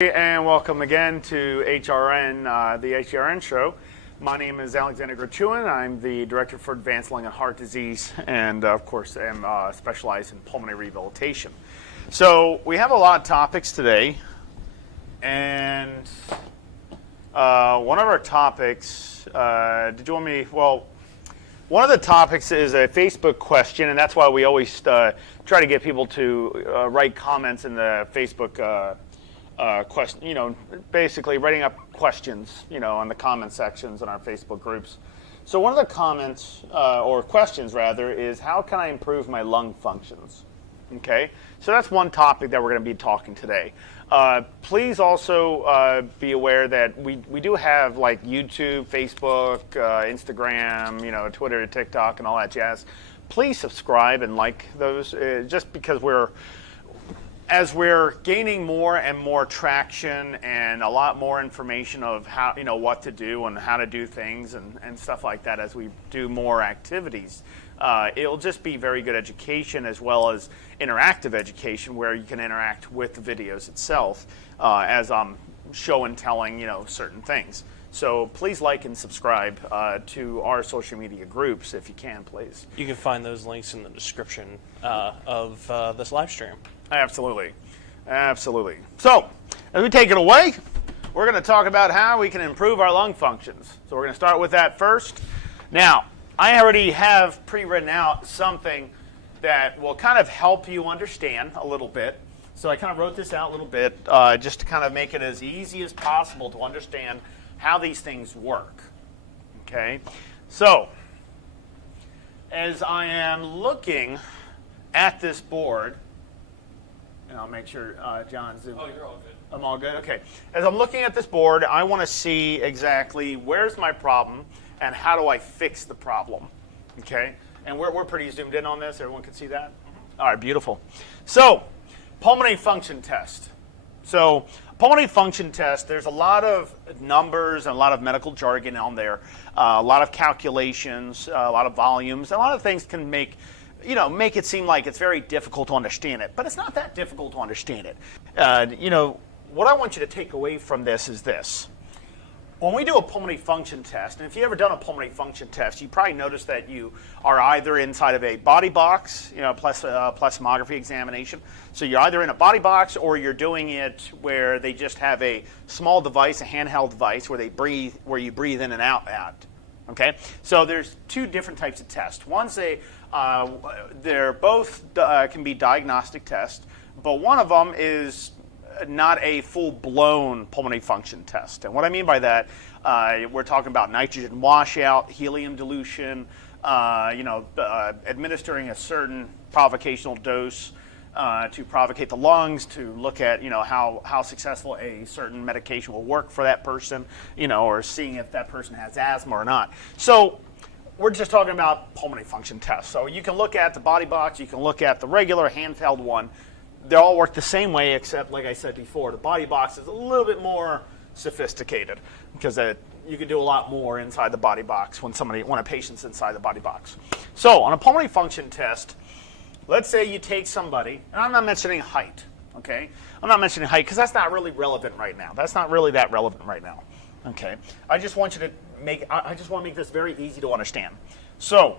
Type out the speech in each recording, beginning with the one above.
And welcome again to HRN, the HRN show. My name is Alexander Grichuhin. I'm the Director for Advanced Lung and Heart Disease, and of course am specialized in pulmonary rehabilitation. So we have a lot of topics today, and one of our topics, did you want me, well, one of the topics is a Facebook question, and that's why we always try to get people to write comments in the Facebook question, basically writing up questions, in the comment sections in our Facebook groups. So one of the comments, or questions rather, is how can I improve my lung functions? Okay, so that's one topic that we're going to be talking today. Please also be aware that we do have like YouTube, Facebook, Instagram, Twitter, TikTok, and all that jazz. Please subscribe and like those, just because as we're gaining more and more traction and a lot more information of how, what to do and how to do things and stuff like that as we do more activities, it'll just be very good education as well as interactive education where you can interact with the videos itself as I'm show and telling, certain things. So please like and subscribe to our social media groups if you can, please. You can find those links in the description of this live stream. Absolutely. Absolutely. So, as we take it away, we're going to talk about how we can improve our lung functions. So we're going to start with that first. Now, I already have pre-written out something that will kind of help you understand a little bit. So I kind of wrote this out a little bit just to kind of make it as easy as possible to understand how these things work. Okay? So, as I am looking at this board, and I'll make sure John zoom. Oh, you're all good. I'm all good? Okay. As I'm looking at this board, I want to see exactly where's my problem and how do I fix the problem. Okay? And we're pretty zoomed in on this. Everyone can see that? All right, beautiful. So, pulmonary function test. So, pulmonary function test, there's a lot of numbers and a lot of medical jargon on there, a lot of calculations, a lot of volumes, a lot of things can make it seem like it's very difficult to understand it, but it's not that difficult to understand it. What I want you to take away from this is this. When we do a pulmonary function test, and if you've ever done a pulmonary function test, you probably notice that you are either inside of a body box, plus plethysmography examination. So you're either in a body box or you're doing it where they just have a small device, a handheld device, where you breathe in and out at. Okay, so there's two different types of tests. One's they're both can be diagnostic tests, but one of them is not a full-blown pulmonary function test. And what I mean by that, we're talking about nitrogen washout, helium dilution, administering a certain provocational dose to provocate the lungs, to look at how successful a certain medication will work for that person, or seeing if that person has asthma or not. So we're just talking about pulmonary function tests. So you can look at the body box, you can look at the regular handheld one. They all work the same way, except like I said before, the body box is a little bit more sophisticated because you can do a lot more inside the body box when a patient's inside the body box. So on a pulmonary function test, let's say you take somebody, and I'm not mentioning height, okay? I'm not mentioning height because that's not really relevant right now. That's not really that relevant right now, okay? I just want to make this very easy to understand. So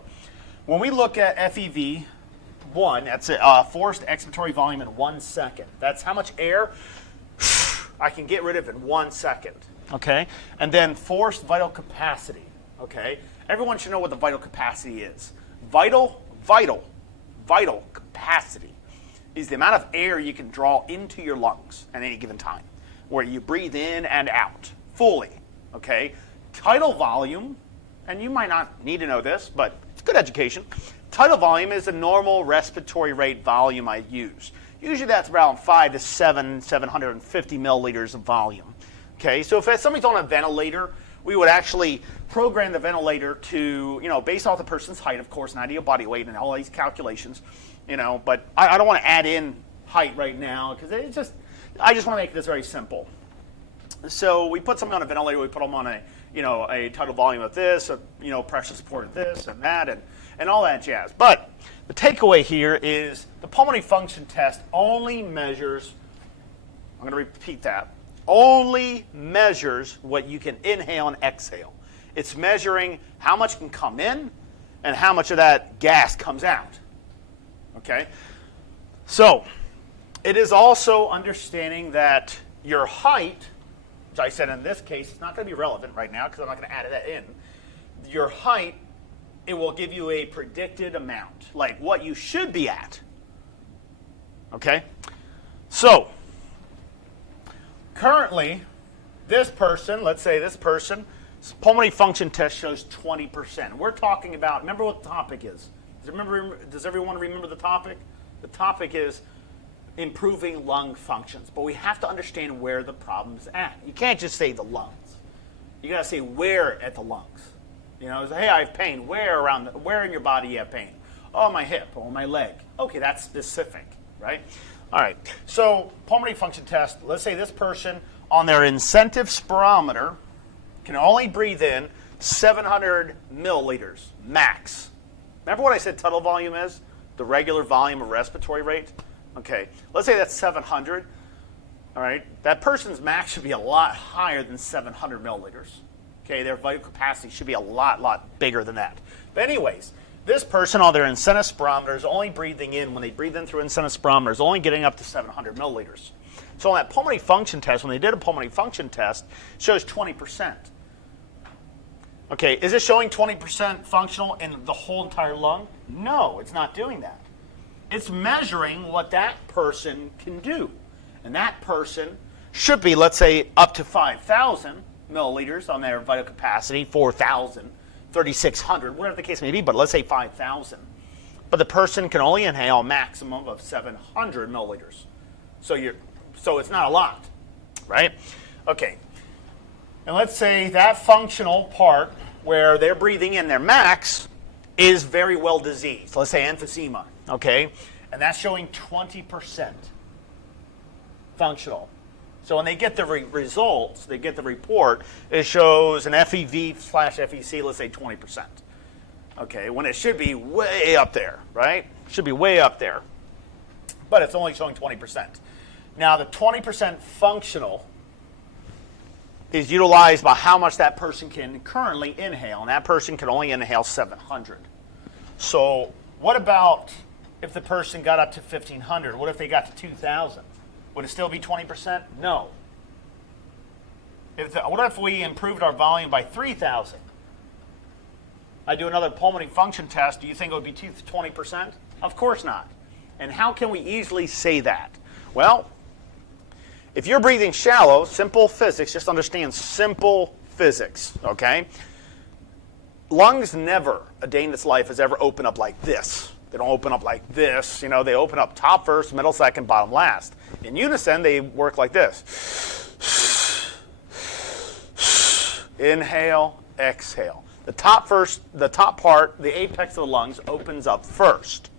when we look at FEV1, that's a forced expiratory volume in 1 second. That's how much air I can get rid of in 1 second, okay? And then forced vital capacity, okay? Everyone should know what the vital capacity is. Vital capacity is the amount of air you can draw into your lungs at any given time, where you breathe in and out fully, okay? Tidal volume, and you might not need to know this, but it's good education. Tidal volume is the normal respiratory rate volume I use. Usually that's around 750 milliliters of volume. Okay, so if somebody's on a ventilator, we would actually program the ventilator to, based off the person's height, of course, and ideal body weight and all these calculations, but I don't want to add in height right now because I just want to make this very simple. So we put somebody on a ventilator, we put them on a tidal volume of this, pressure support of this and that, and all that jazz. But the takeaway here is the pulmonary function test only measures, I'm going to repeat that, only measures what you can inhale and exhale. It's measuring how much can come in and how much of that gas comes out. Okay? So, it is also understanding that your height, which I said in this case, it's not going to be relevant right now because I'm not going to add that in. Your height, it will give you a predicted amount, like what you should be at. Okay? So, currently, this person, let's say this person, pulmonary function test shows 20%. We're talking about, remember what the topic is. Does everyone remember the topic? The topic is improving lung functions. But we have to understand where the problem's at. You can't just say the lungs. You got to say where at the lungs. You know, say, hey, I have pain. Where in your body you have pain? Oh, my hip or my leg. Okay, that's specific, right? All right. So pulmonary function test, let's say this person on their incentive spirometer can only breathe in 700 milliliters max. Remember what I said total volume is? The regular volume of respiratory rate? Okay, let's say that's 700. All right, that person's max should be a lot higher than 700 milliliters. Okay, their vital capacity should be a lot bigger than that. But anyways, this person on their incentive spirometer is only breathing in, when they breathe in through incentive spirometer, is only getting up to 700 milliliters. So on that pulmonary function test, when they did a pulmonary function test, it shows 20%. Okay, is it showing 20% functional in the whole entire lung? No, it's not doing that. It's measuring what that person can do. And that person should be, let's say, up to 5,000 milliliters on their vital capacity, 4,000, 3,600, whatever the case may be, but let's say 5,000. But the person can only inhale a maximum of 700 milliliters. So it's not a lot, right? Okay. And let's say that functional part where they're breathing in their max is very well diseased. Let's say emphysema, okay? And that's showing 20% functional. So when they get the results, they get the report, it shows an FEV/FEC, let's say 20%. Okay, when it should be way up there, right? Should be way up there. But it's only showing 20%. Now the 20% functional is utilized by how much that person can currently inhale, and that person can only inhale 700. So what about if the person got up to 1,500? What if they got to 2,000? Would it still be 20%? No. What if we improved our volume by 3,000? I do another pulmonary function test. Do you think it would be 20%? Of course not. And how can we easily say that? Well, if you're breathing shallow, simple physics, just understand simple physics, okay? Lungs never, a day in its life, has ever opened up like this. They don't open up like this. You know, they open up top first, middle second, bottom last. In unison, they work like this. Inhale, exhale. The top part, the apex of the lungs, opens up first.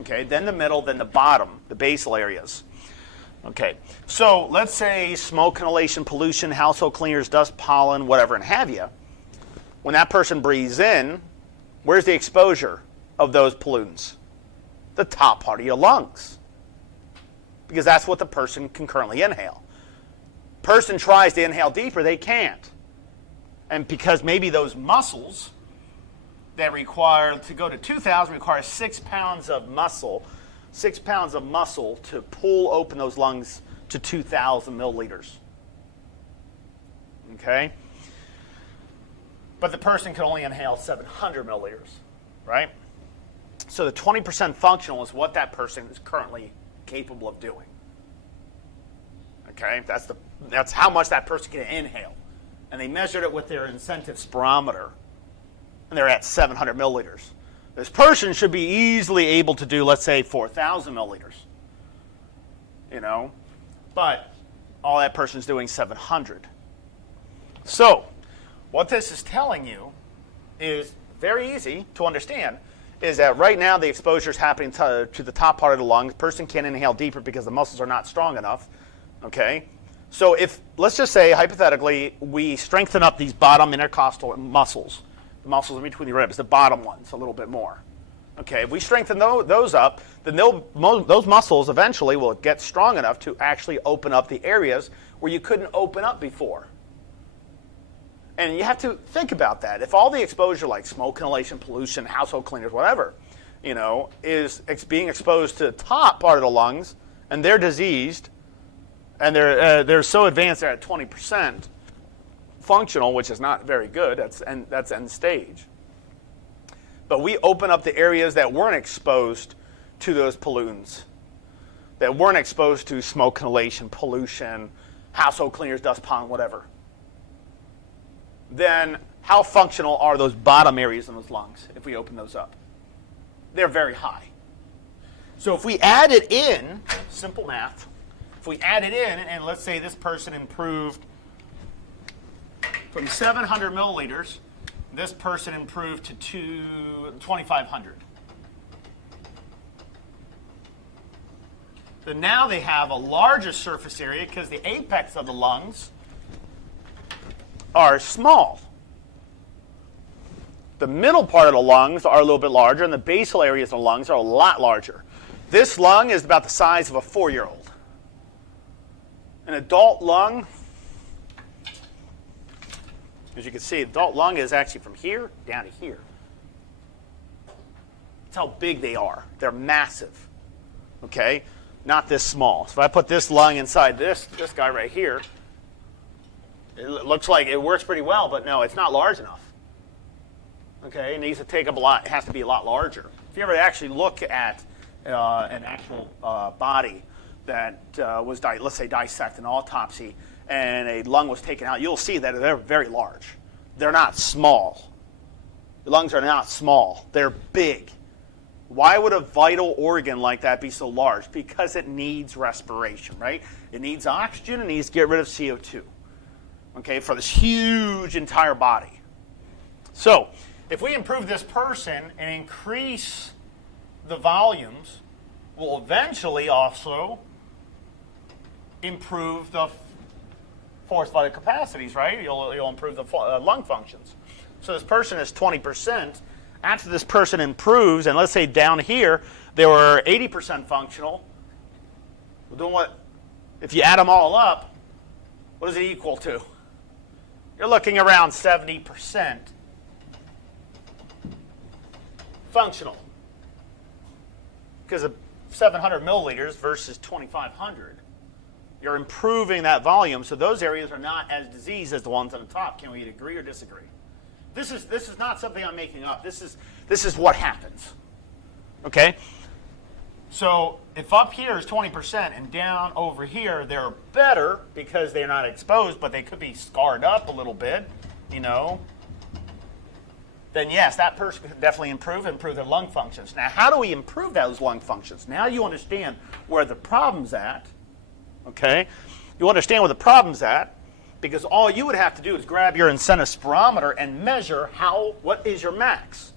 Okay, then the middle, then the bottom, the basal areas. Okay, so let's say smoke inhalation, pollution, household cleaners, dust, pollen, whatever, and have you. When that person breathes in, where's the exposure of those pollutants? The top part of your lungs. Because that's what the person can currently inhale. Person tries to inhale deeper, they can't. And because maybe those muscles that require, to go to 2,000, require 6 pounds of muscle, 6 pounds of muscle to pull open those lungs to 2,000 milliliters. Okay? But the person can only inhale 700 milliliters, right? So the 20% functional is what that person is currently capable of doing. Okay? That's how much that person can inhale. And they measured it with their incentive spirometer. And they're at 700 milliliters. This person should be easily able to do, let's say, 4,000 milliliters. You know? But all that person's doing 700. So, what this is telling you is very easy to understand, is that right now the exposure is happening to the top part of the lung. The person can't inhale deeper because the muscles are not strong enough. Okay? So if, let's just say, hypothetically, we strengthen up these bottom intercostal muscles, the muscles in between the ribs, the bottom ones, a little bit more. Okay, if we strengthen those up, then those muscles eventually will get strong enough to actually open up the areas where you couldn't open up before. And you have to think about that. If all the exposure, like smoke inhalation, pollution, household cleaners, whatever, is being exposed to the top part of the lungs, and they're diseased, and they're so advanced they're at 20% functional, which is not very good. That's end stage. But we open up the areas that weren't exposed to those pollutants, that weren't exposed to smoke inhalation, pollution, household cleaners, dust, pollen, whatever. Then how functional are those bottom areas in those lungs if we open those up? They're very high. So if we add it in, simple math, if we add it in, and let's say this person improved from 700 milliliters, this person improved to 2,500. So now they have a larger surface area because the apex of the lungs are small. The middle part of the lungs are a little bit larger, and the basal areas of the lungs are a lot larger. This lung is about the size of a 4-year-old. An adult lung, as you can see, adult lung is actually from here down to here. That's how big they are. They're massive. Okay? Not this small. So if I put this lung inside this guy right here, it looks like it works pretty well, but no, it's not large enough. Okay, it needs to take up a lot. It has to be a lot larger. If you ever actually look at an actual body that was, let's say, dissected, an autopsy, and a lung was taken out, you'll see that they're very large. They're not small. The lungs are not small. They're big. Why would a vital organ like that be so large? Because it needs respiration, right? It needs oxygen. It needs to get rid of CO2. Okay, for this huge entire body. So, if we improve this person and increase the volumes, we'll eventually also improve the forced vital capacities, right? You'll improve the lung functions. So this person is 20%. After this person improves, and let's say down here they were 80% functional, well, then what? If you add them all up, what does it equal to? You're looking around 70% functional. Because of 700 milliliters versus 2,500, you're improving that volume, so those areas are not as diseased as the ones on the top. Can we agree or disagree? This is not something I'm making up. This is what happens. Okay? So if up here is 20% and down over here they're better because they're not exposed, but they could be scarred up a little bit, then yes, that person could definitely improve their lung functions. Now, how do we improve those lung functions? Now you understand where the problem's at. Okay? You understand where the problem's at because all you would have to do is grab your incentive spirometer and measure what is your max.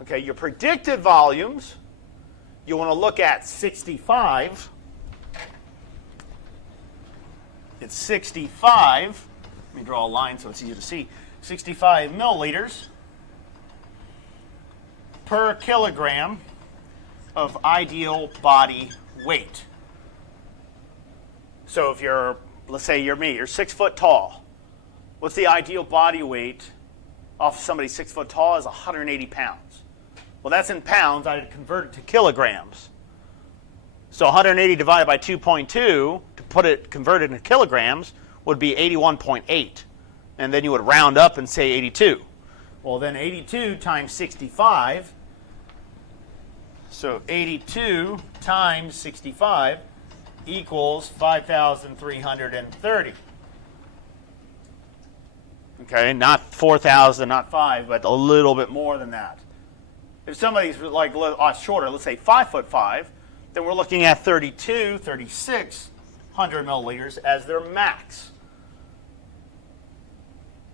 Okay, your predicted volumes, you want to look at 65. It's 65. Let me draw a line so it's easier to see. 65 milliliters per kilogram of ideal body weight. So if let's say you're me, you're 6 foot tall. What's the ideal body weight off somebody 6 foot tall is 180 pounds. Well, that's in pounds. I convert it to kilograms. So 180 divided by 2.2 to convert it into kilograms would be 81.8. And then you would round up and say 82. Well, then 82 times 65. So 82 times 65 equals 5,330. Okay, not 4,000, not 5, but a little bit more than that. If somebody's like a lot shorter, let's say 5'5", then we're looking at 3,600 milliliters as their max.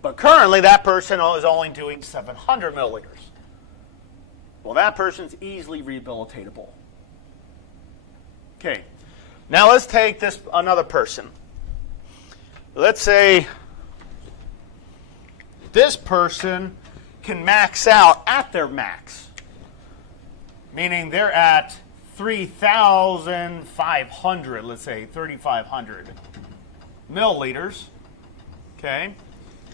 But currently, that person is only doing 700 milliliters. Well, that person's easily rehabilitatable. Okay, now let's take another person. Let's say this person can max out at their max, meaning they're at 3,500, let's say 3,500 milliliters, okay?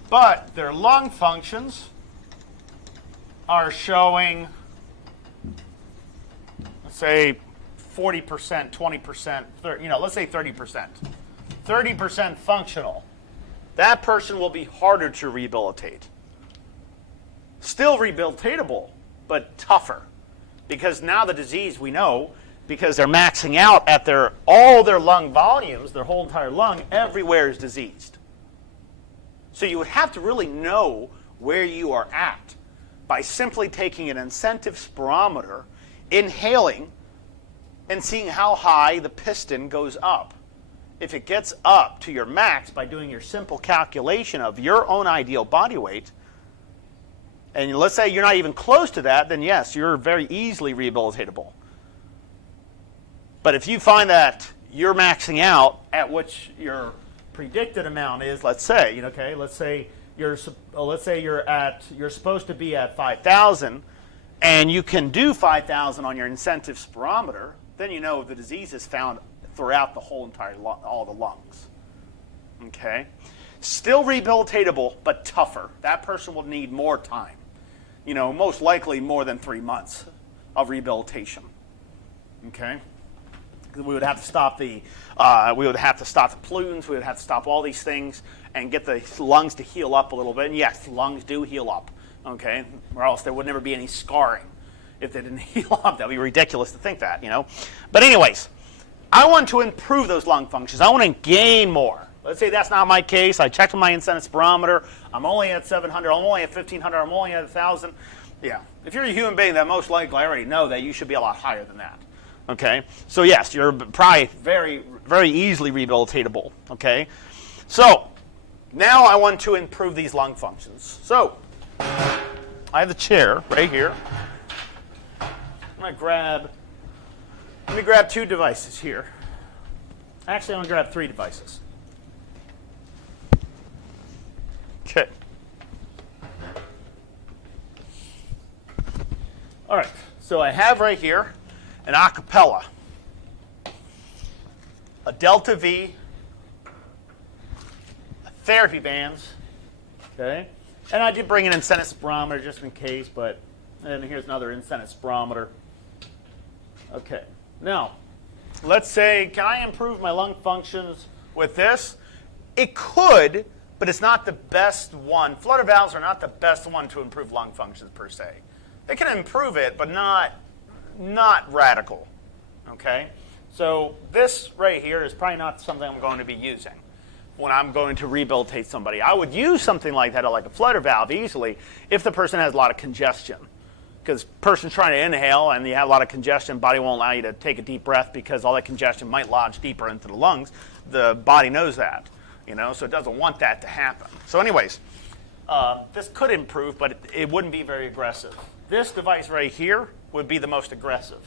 But their lung functions are showing, let's say 40%, 20%, let's say 30%. 30% functional. That person will be harder to rehabilitate. Still rehabilitatable, but tougher. Because now the disease, we know, because they're maxing out at all their lung volumes, their whole entire lung, everywhere is diseased. So you would have to really know where you are at by simply taking an incentive spirometer, inhaling, and seeing how high the piston goes up. If it gets up to your max by doing your simple calculation of your own ideal body weight, and let's say you're not even close to that, then yes, you're very easily rehabilitatable. But if you find that you're maxing out at which your predicted amount is, let's say you're supposed to be at 5,000, and you can do 5,000 on your incentive spirometer, then you know the disease is found throughout the whole entire all the lungs. Okay? Still rehabilitatable, but tougher. That person will need more time. Most likely more than 3 months of rehabilitation. Okay? We would have to stop the pollutants. We would have to stop all these things and get the lungs to heal up a little bit. And yes, the lungs do heal up. Okay? Or else there would never be any scarring if they didn't heal up. That would be ridiculous to think that, But anyways, I want to improve those lung functions. I want to gain more. Let's say that's not my case. I checked my incentive spirometer. I'm only at 700. I'm only at 1,500. I'm only at 1,000. Yeah. If you're a human being, then most likely I already know that you should be a lot higher than that. Okay? So yes, you're probably very, very easily rehabilitatable. Okay? So now I want to improve these lung functions. So I have the chair right here. Let me grab 2 devices here. Actually, I'm going to grab 3 devices. Okay. All right. So I have right here an acapella, a delta V, a therapy bands, okay? And I did bring an incentive spirometer just in case, and here's another incentive spirometer. Okay. Now, let's say, can I improve my lung functions with this? It could, but it's not the best one. Flutter valves are not the best one to improve lung functions per se. They can improve it, but not radical. Okay? So this right here is probably not something I'm going to be using when I'm going to rehabilitate somebody. I would use something like that, like a flutter valve, easily if the person has a lot of congestion. Because person's trying to inhale and you have a lot of congestion, body won't allow you to take a deep breath because all that congestion might lodge deeper into the lungs. The body knows that, so it doesn't want that to happen. So anyways, this could improve, but it wouldn't be very aggressive. This device right here would be the most aggressive,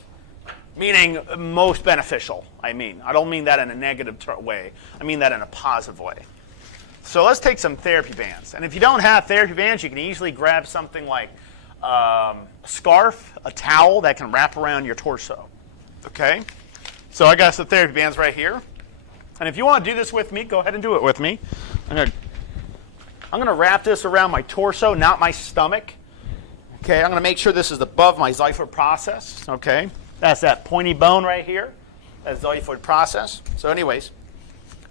meaning most beneficial, I don't mean that in a negative way. I mean that in a positive way. So let's take some therapy bands. And if you don't have therapy bands, you can easily grab something like a scarf, a towel that can wrap around your torso. Okay? So I got some therapy bands right here. And if you want to do this with me, go ahead and do it with me. I'm going to wrap this around my torso, not my stomach. Okay, I'm going to make sure this is above my xiphoid process. Okay? That's that pointy bone right here. That's xiphoid process. So anyways,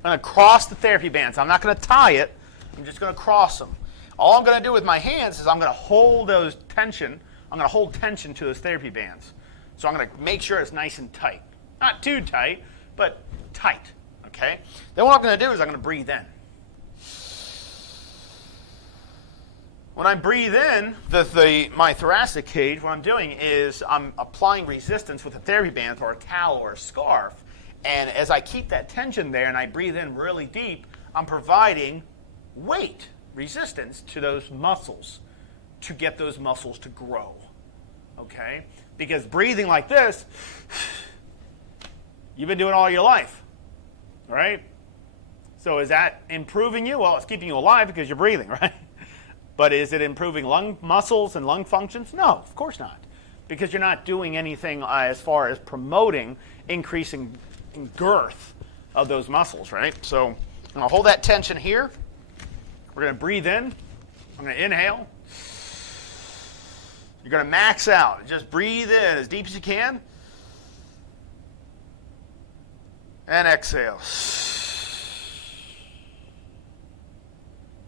I'm going to cross the therapy bands. I'm not going to tie it. I'm just going to cross them. All I'm going to do with my hands is I'm going to hold those tension. I'm going to hold tension to those therapy bands. So I'm going to make sure it's nice and tight. Not too tight, but tight. Okay? Then what I'm going to do is I'm going to breathe in. When I breathe in my thoracic cage, what I'm doing is I'm applying resistance with a therapy band or a towel or a scarf. And as I keep that tension there and I breathe in really deep, I'm providing weight, resistance to those muscles to get those muscles to grow. Okay? Because breathing like this, you've been doing all your life. Right? So is that improving you? Well, it's keeping you alive because you're breathing, right? But is it improving lung muscles and lung functions? No, of course not. because you're not doing anything as far as promoting increasing girth of those muscles, right? So I'm going to hold that tension here. We're going to breathe in. I'm going to inhale. You're going to max out. Just breathe in as deep as you can. And exhale.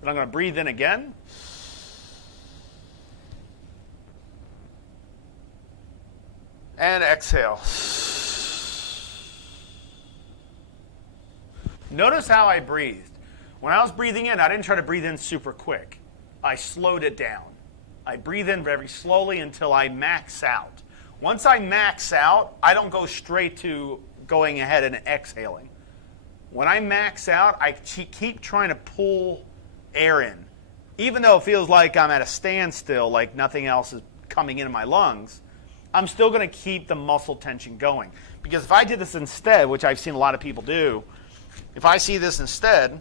And I'm going to breathe in again. And exhale. Notice how I breathed. When I was breathing in, I didn't try to breathe in super quick. I slowed it down. I breathe in very slowly until I max out. Once I max out, I don't go straight to going ahead and exhaling. When I max out, I keep trying to pull air in. Even though it feels like I'm at a standstill, like nothing else is coming into my lungs, I'm still going to keep the muscle tension going. Because if I did this instead, which I've seen a lot of people do, if I see this instead,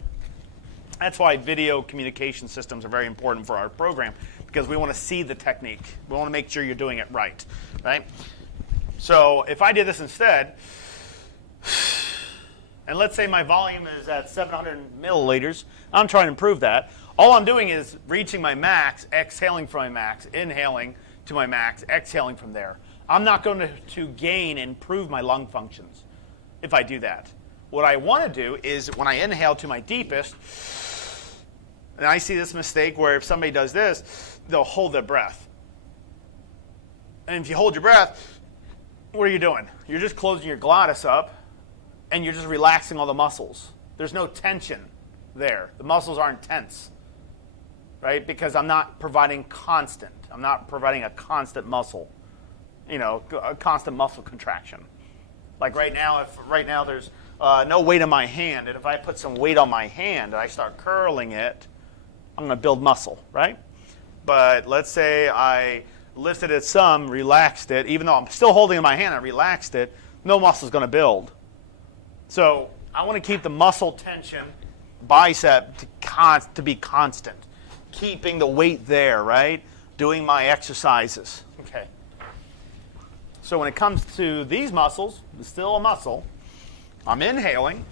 that's why video communication systems are very important for our program, because we want to see the technique. We want to make sure you're doing it right? So if I did this instead, and let's say my volume is at 700 milliliters, I'm trying to improve that. All I'm doing is reaching my max, exhaling from my max, inhaling to my max, exhaling from there. I'm not going to gain and improve my lung functions if I do that. What I want to do is when I inhale to my deepest, and I see this mistake where if somebody does this, they'll hold their breath. And if you hold your breath, what are you doing? You're just closing your glottis up, and you're just relaxing all the muscles. There's no tension there. The muscles aren't tense, right? Because I'm not providing constant. I'm not providing a constant muscle, a constant muscle contraction. Like right now there's no weight on my hand, and if I put some weight on my hand and I start curling it, I'm going to build muscle, right? But let's say I lifted it some, relaxed it, even though I'm still holding it in my hand, I relaxed it, no muscle's going to build. So I want to keep the muscle tension, bicep, to be constant, keeping the weight there, right? Doing my exercises. Okay. So when it comes to these muscles, it's still a muscle. I'm inhaling.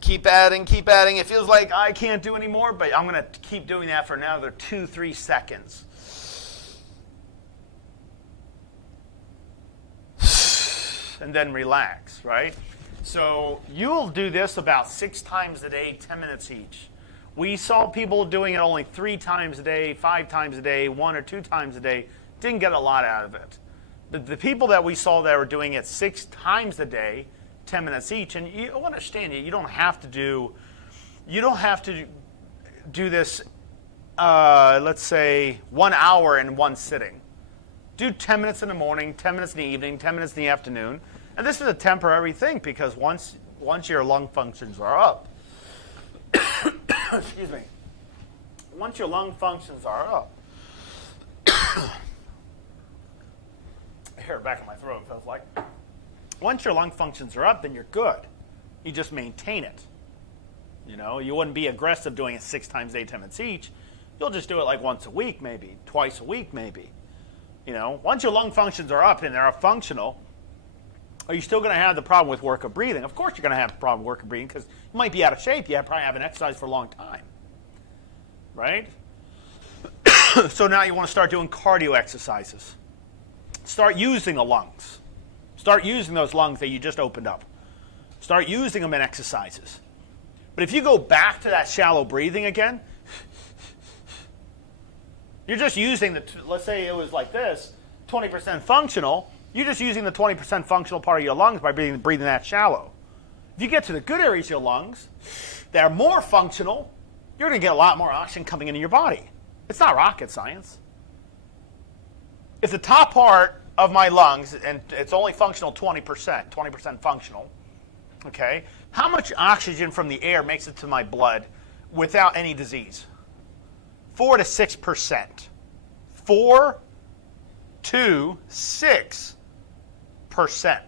Keep adding, keep adding. It feels like I can't do any more, but I'm going to keep doing that for another 2-3 seconds. And then relax, right? So you'll do this about 6 times a day, 10 minutes each. We saw people doing it only 3 times a day, 5 times a day, 1 or 2 times a day. Didn't get a lot out of it. The people that we saw that were doing it 6 times a day, 10 minutes each, and you understand you don't have to do this, let's say 1 hour in one sitting. Do 10 minutes in the morning, 10 minutes in the evening, 10 minutes in the afternoon. And this is a temporary thing because once your lung functions are up, excuse me, once your lung functions are up, hair back in my throat, it feels like. Once your lung functions are up, then you're good. You just maintain it. You wouldn't be aggressive doing it 6 times a day, 10 minutes each. You'll just do it like once a week, maybe, twice a week, maybe. Once your lung functions are up and they're functional, are you still going to have the problem with work of breathing? Of course you're going to have the problem with work of breathing because you might be out of shape. You probably haven't exercised for a long time, right? So now you want to start doing cardio exercises. Start using the lungs. Start using those lungs that you just opened up. Start using them in exercises. But if you go back to that shallow breathing again, you're just using let's say it was like this, 20% functional. You're just using the 20% functional part of your lungs by breathing that shallow. If you get to the good areas of your lungs that are more functional, you're going to get a lot more oxygen coming into your body. It's not rocket science. If the top part of my lungs, and it's only functional 20% functional, okay, how much oxygen from the air makes it to my blood without any disease? 4 to 6%. 4 to 6%.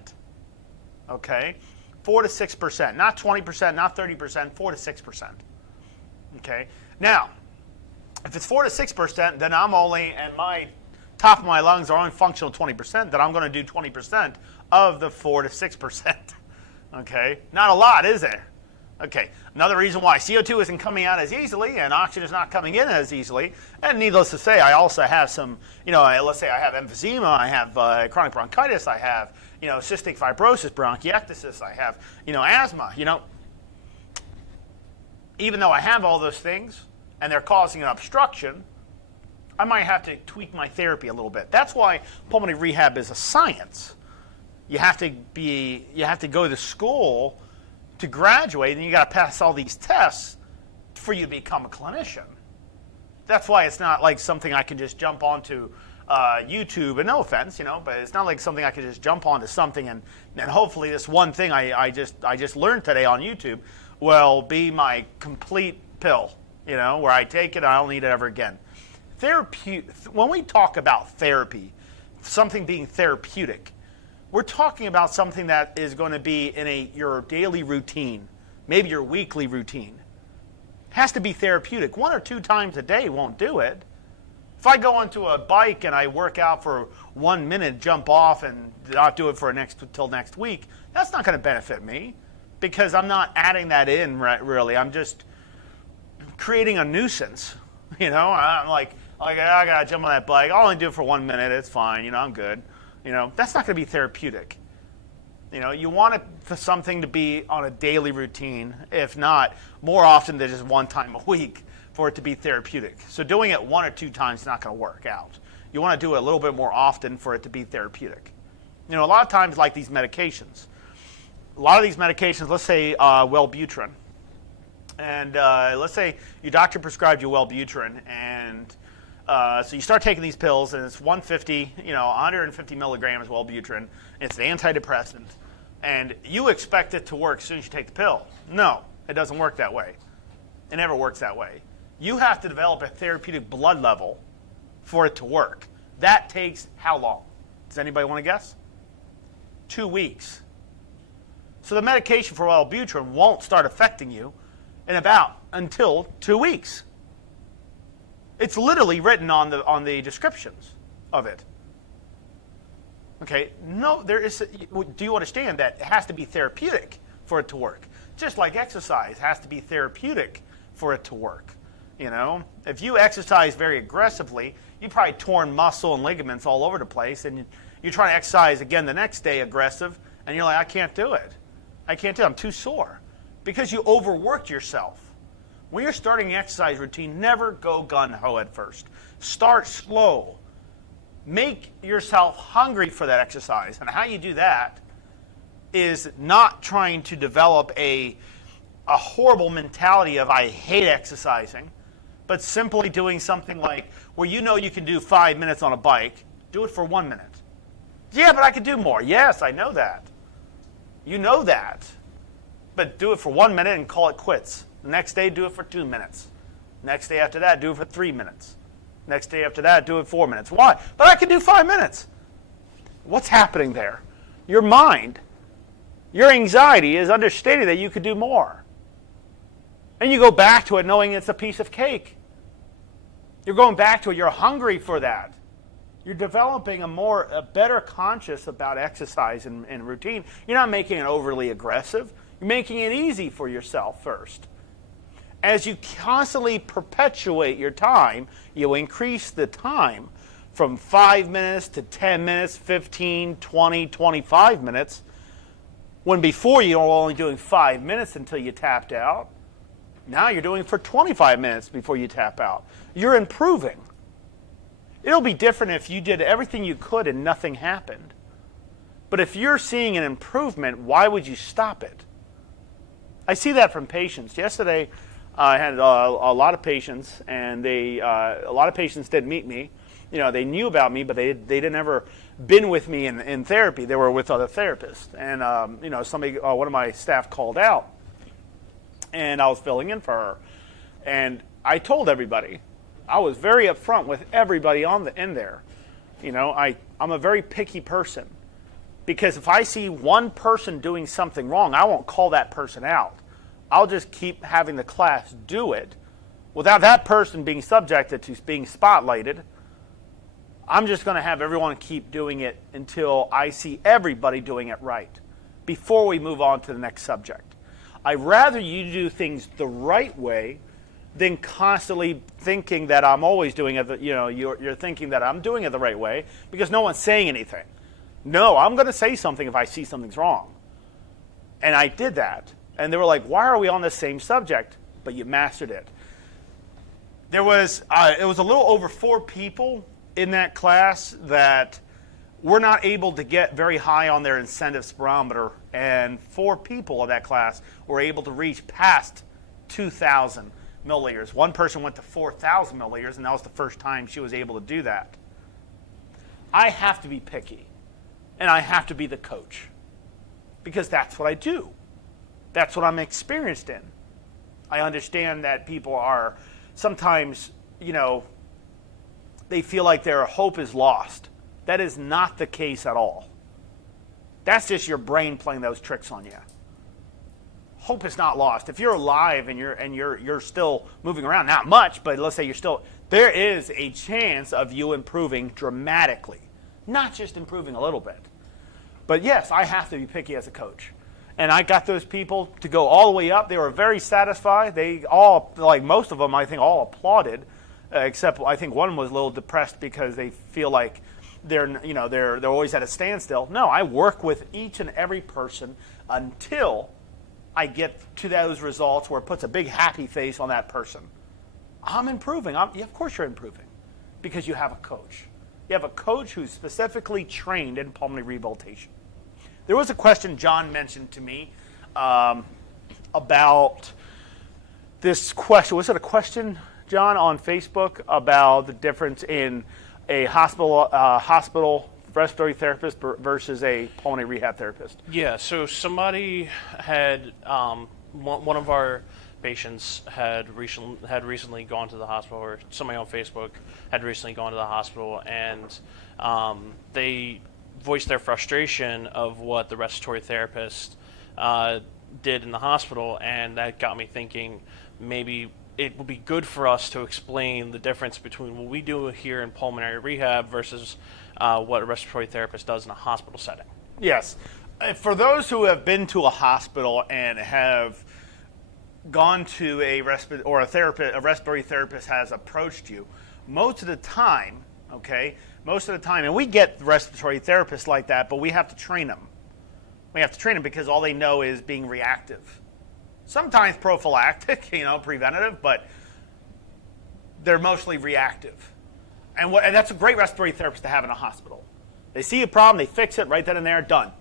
Okay? 4 to 6%. Not 20%, not 30%, 4 to 6%. Okay? Now, If it's 4 to 6%, then I'm only, and my top of my lungs are only functional 20%, then I'm going to do 20% of the 4 to 6%. Okay? Not a lot, is there? Okay. Another reason why CO2 isn't coming out as easily and oxygen is not coming in as easily, and needless to say, I also have some, let's say I have emphysema, I have chronic bronchitis, I have, cystic fibrosis, bronchiectasis, I have, asthma, Even though I have all those things, and they're causing an obstruction, I might have to tweak my therapy a little bit. That's why pulmonary rehab is a science. You have to go to school to graduate, and you got to pass all these tests for you to become a clinician. That's why it's not like something I can just jump onto YouTube, and no offense, but it's not like something I can just jump onto something and hopefully this one thing I just learned today on YouTube will be my complete pill, where I take it and I don't need it ever again. When we talk about therapy, something being therapeutic, we're talking about something that is going to be in your daily routine, maybe your weekly routine. It has to be therapeutic. 1 or 2 times a day won't do it. If I go onto a bike and I work out for 1 minute, jump off, and not do it till next week, that's not going to benefit me because I'm not adding that in really. I'm just creating a nuisance. I'm like I got to jump on that bike. I'll only do it for 1 minute. It's fine. I'm good. That's not going to be therapeutic. You want it for something to be on a daily routine, if not more often than just 1 time a week for it to be therapeutic. So doing it 1 or 2 times is not going to work out. You want to do it a little bit more often for it to be therapeutic. A lot of times like these medications. A lot of these medications, let's say Wellbutrin. And let's say your doctor prescribed you Wellbutrin, and so you start taking these pills, and it's 150 milligrams Wellbutrin. It's an antidepressant, and you expect it to work as soon as you take the pill. No, it doesn't work that way. It never works that way. You have to develop a therapeutic blood level for it to work. That takes how long? Does anybody want to guess? 2 weeks. So the medication for Wellbutrin won't start affecting you until 2 weeks. It's literally written on the descriptions of it. Okay, no, do you understand that it has to be therapeutic for it to work? Just like exercise has to be therapeutic for it to work. If you exercise very aggressively, you probably torn muscle and ligaments all over the place, and you're trying to exercise again the next day aggressive, and you're like, I can't do it. I'm too sore. Because you overworked yourself. When you're starting an exercise routine, never go gun-ho at first. Start slow. Make yourself hungry for that exercise. And how you do that is not trying to develop a horrible mentality of I hate exercising, but simply doing something like where you can do 5 minutes on a bike, do it for 1 minute. Yeah, but I could do more. Yes, I know that. You know that. But do it for 1 minute and call it quits. The next day, do it for 2 minutes. Next day after that, do it for 3 minutes. Next day after that, do it 4 minutes. Why? But I can do 5 minutes. What's happening there? Your mind, your anxiety is understanding that you could do more. And you go back to it knowing it's a piece of cake. You're going back to it. You're hungry for that. You're developing a better conscious about exercise and routine. You're not making it overly aggressive. You're making it easy for yourself first. As you constantly perpetuate your time, you increase the time from 5 minutes to 10 minutes, 15, 20, 25 minutes, when before you were only doing 5 minutes until you tapped out. Now you're doing it for 25 minutes before you tap out. You're improving. It'll be different if you did everything you could and nothing happened. But if you're seeing an improvement, why would you stop it? I see that from patients. Yesterday, I had a lot of patients, and a lot of patients didn't meet me. They knew about me, but they didn't ever been with me in therapy. They were with other therapists. And, one of my staff called out, and I was filling in for her. And I told everybody, I was very upfront with everybody in there. I'm a very picky person. Because if I see one person doing something wrong, I won't call that person out. I'll just keep having the class do it Without that person being subjected to being spotlighted, I'm just going to have everyone keep doing it until I see everybody doing it right before we move on to the next subject. I'd rather you do things the right way than constantly thinking that I'm always doing it. You're thinking that I'm doing it the right way because no one's saying anything. No, I'm going to say something if I see something's wrong. And I did that. And they were like, why are we on the same subject? But you mastered it. It was a little over 4 people in that class that were not able to get very high on their incentive spirometer. And 4 people in that class were able to reach past 2,000 milliliters. One person went to 4,000 milliliters, and that was the first time she was able to do that. I have to be picky, and I have to be the coach because that's what I do. That's what I'm experienced in. I understand that people are sometimes, they feel like their hope is lost. That is not the case at all. That's just your brain playing those tricks on you. Hope is not lost. If you're alive and you're still moving around, not much, but let's say you're still, there is a chance of you improving dramatically, not just improving a little bit. But yes, I have to be picky as a coach. And I got those people to go all the way up. They were very satisfied. They all, like most of them, I think all applauded, except I think one was a little depressed because they feel like they're always at a standstill. No, I work with each and every person until I get to those results where it puts a big happy face on that person. I'm improving. Yeah, of course you're improving because you have a coach. You have a coach who's specifically trained in pulmonary rehabilitation. There was a question John mentioned to me about this question. Was it a question, John, on Facebook about the difference in a hospital respiratory therapist versus a pulmonary rehab therapist? Yeah, so somebody had, one of our patients had recently gone to the hospital, or somebody on Facebook had recently gone to the hospital, and they voiced their frustration of what the respiratory therapist did in the hospital, and that got me thinking maybe it would be good for us to explain the difference between what we do here in pulmonary rehab versus what a respiratory therapist does in a hospital setting. Yes. For those who have been to a hospital and have gone to a respiratory therapist has approached you, most of the time, and we get respiratory therapists like that, but we have to train them. We have to train them because all they know is being reactive. Sometimes prophylactic, preventative, but they're mostly reactive. And that's a great respiratory therapist to have in a hospital. They see a problem, they fix it right then and there, done.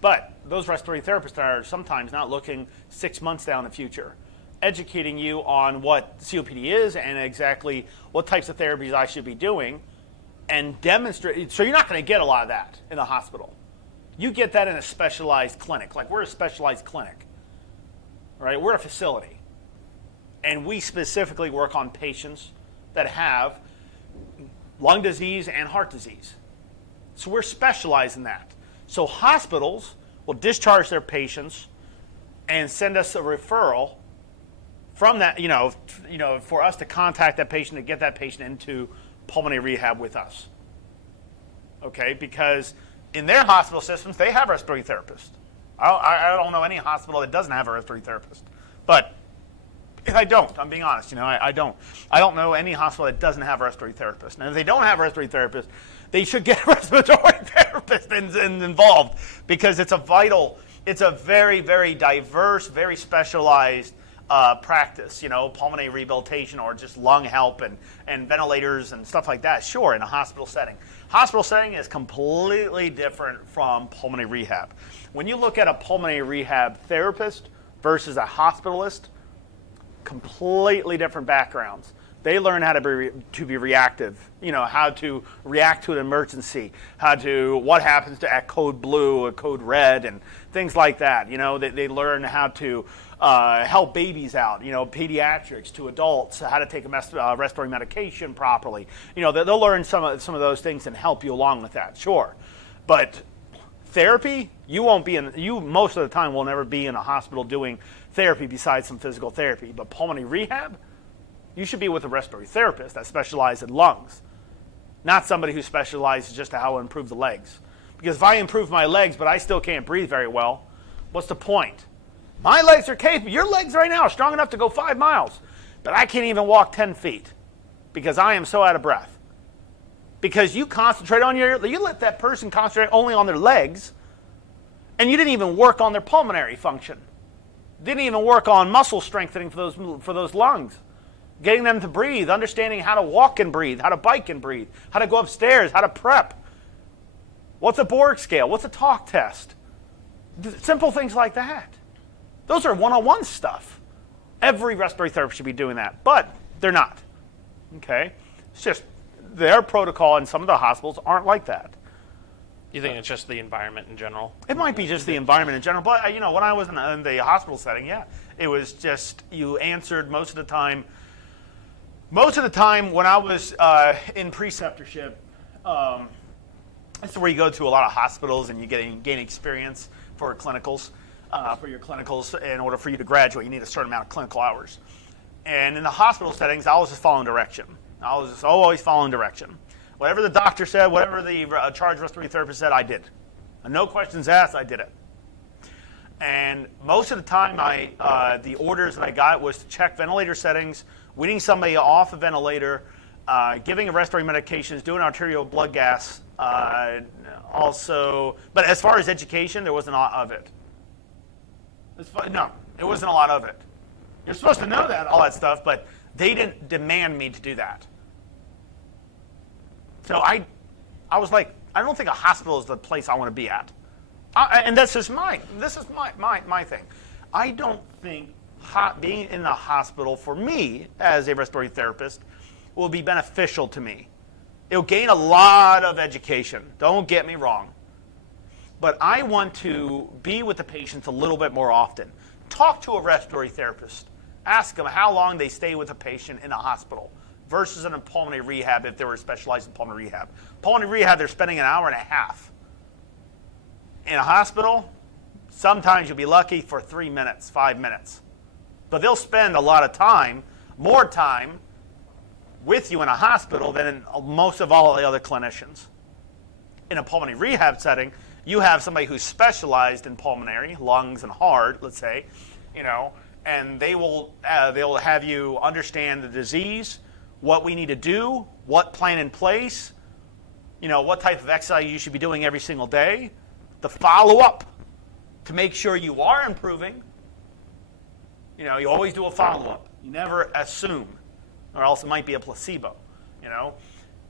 But those respiratory therapists are sometimes not looking 6 months down the future, educating you on what COPD is and exactly what types of therapies I should be doing, and demonstrate. So you're not going to get a lot of that in the hospital. You get that in a specialized clinic. Like, we're a specialized clinic, right? We're a facility, and we specifically work on patients that have lung disease and heart disease. So we're specialized in that. So hospitals will discharge their patients and send us a referral from that, for us to contact that patient and get that patient into pulmonary rehab with us. Okay, because in their hospital systems, they have respiratory therapists. I don't know any hospital that doesn't have a respiratory therapist. But I don't. I'm being honest. I don't. I don't know any hospital that doesn't have a respiratory therapist. And if they don't have a respiratory therapist, they should get a respiratory therapist involved, because it's a very, very diverse, very specialized practice. Pulmonary rehabilitation or just lung help and ventilators and stuff like that. Sure, in a hospital setting. Hospital setting is completely different from pulmonary rehab. When you look at a pulmonary rehab therapist versus a hospitalist, completely different backgrounds. They learn how to be reactive, how to react to an emergency, what happens at code blue or code red and things like that. They learn how to help babies out, pediatrics to adults, how to take a respiratory medication properly. They'll learn some of those things and help you along with that, sure. But therapy, you most of the time will never be in a hospital doing therapy besides some physical therapy. But pulmonary rehab, you should be with a respiratory therapist that specializes in lungs, not somebody who specializes just to how to improve the legs. Because if I improve my legs but I still can't breathe very well, what's the point? My legs are capable. Your legs right now are strong enough to go 5 miles, but I can't even walk 10 feet because I am so out of breath. Because you concentrate on you let that person concentrate only on their legs, and you didn't even work on their pulmonary function. Didn't even work on muscle strengthening for those lungs. Getting them to breathe, understanding how to walk and breathe, how to bike and breathe, how to go upstairs, how to prep. What's a Borg scale? What's a talk test? Simple things like that. Those are one-on-one stuff. Every respiratory therapist should be doing that, but they're not. Okay? It's just their protocol in some of the hospitals aren't like that. You think it's just the environment in general? It might be just the environment in general, but when I was in the hospital setting, yeah, it was just you answered most of the time. Most of the time when I was in preceptorship, that's where you go to a lot of hospitals and you gain experience for clinicals. For your clinicals, in order for you to graduate, you need a certain amount of clinical hours. And in the hospital settings, I was just following direction. I was just always following direction. Whatever the doctor said, whatever the charge respiratory therapist said, I did. And no questions asked, I did it. And most of the time, the orders that I got was to check ventilator settings, weaning somebody off a ventilator, giving a respiratory medications, doing arterial blood gas. Also, but as far as education, there wasn't a lot of it. No, it wasn't a lot of it. You're supposed to know all that stuff, but they didn't demand me to do that. So I was like, I don't think a hospital is the place I want to be at. And this is my thing. I don't think being in the hospital for me as a respiratory therapist will be beneficial to me. It'll gain a lot of education. Don't get me wrong. But I want to be with the patients a little bit more often. Talk to a respiratory therapist. Ask them how long they stay with a patient in a hospital versus in a pulmonary rehab if they were specialized in pulmonary rehab. Pulmonary rehab, they're spending an hour and a half. In a hospital, sometimes you'll be lucky for 3 minutes, 5 minutes. But they'll spend a lot of time, more time, with you in a hospital than in most of all the other clinicians. In a pulmonary rehab setting, you have somebody who's specialized in pulmonary, lungs, and heart, let's say, and they'll have you understand the disease, what we need to do, what plan in place, what type of exercise you should be doing every single day, the follow-up to make sure you are improving. You always do a follow-up. You never assume, or else it might be a placebo,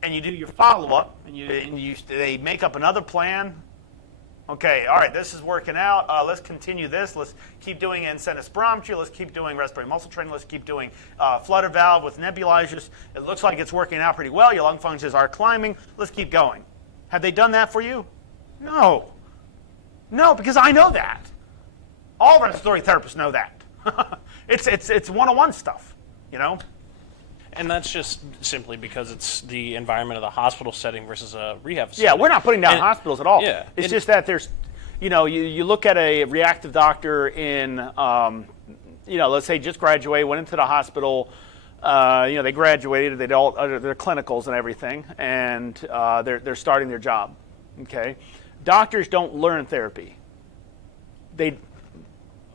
And you do your follow-up, and they make up another plan. Okay, all right, this is working out. Let's continue this. Let's keep doing incentive spirometry. Let's keep doing respiratory muscle training. Let's keep doing flutter valve with nebulizers. It looks like it's working out pretty well. Your lung functions are climbing. Let's keep going. Have they done that for you? No. No, because I know that. All respiratory therapists know that. It's one-on-one stuff, And that's just simply because it's the environment of the hospital setting versus a rehab setting. Yeah, we're not putting down hospitals at all. Yeah, it's just that there's, you look at a reactive doctor in, let's say just graduated, went into the hospital, they graduated, they did all their clinicals and everything, and they're starting their job. Okay, doctors don't learn therapy.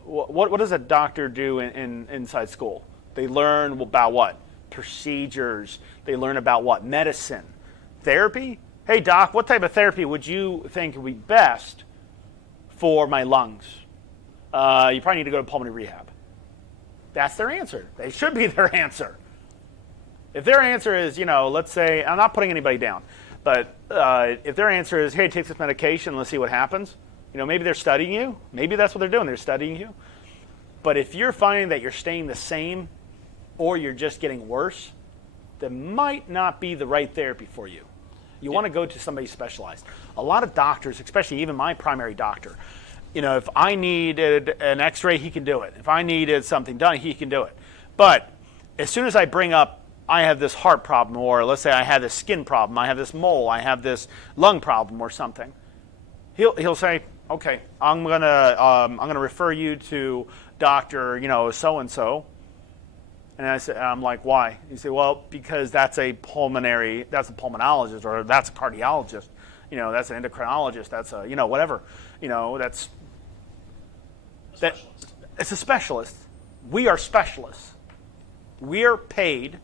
What does a doctor do inside school? They learn about what? Procedures. They learn about what? Medicine. Therapy? Hey, doc, what type of therapy would you think would be best for my lungs? You probably need to go to pulmonary rehab. That's their answer. They should be their answer. If their answer is, let's say, I'm not putting anybody down, but if their answer is, hey, take this medication, let's see what happens, maybe they're studying you. Maybe that's what they're doing. They're studying you. But if you're finding that you're staying the same or you're just getting worse, that might not be the right therapy for you. You want to go to somebody specialized. A lot of doctors, especially even my primary doctor, if I needed an x-ray, he can do it. If I needed something done, he can do it. But as soon as I bring up, I have this heart problem, or let's say I have this skin problem, I have this mole, I have this lung problem or something, he'll say, okay, I'm gonna refer you to Doctor, so and so. And I'm like, why? You say, well, because that's a pulmonologist, or that's a cardiologist, that's an endocrinologist, that's a, whatever, that's that. It's a specialist. We are specialists. We are paid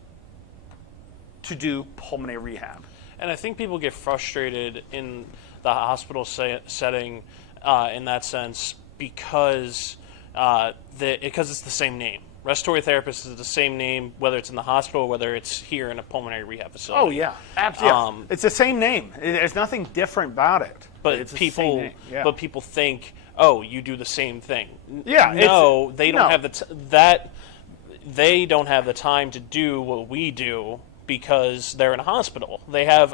to do pulmonary rehab. And I think people get frustrated in the hospital setting in that sense because it's the same name. Respiratory therapist is the same name, whether it's in the hospital, whether it's here in a pulmonary rehab facility. Oh yeah, absolutely. It's the same name. There's nothing different about it. But it's people, but people think, oh, you do the same thing. Yeah. No, they don't have they don't have the time to do what we do because they're in a hospital. They're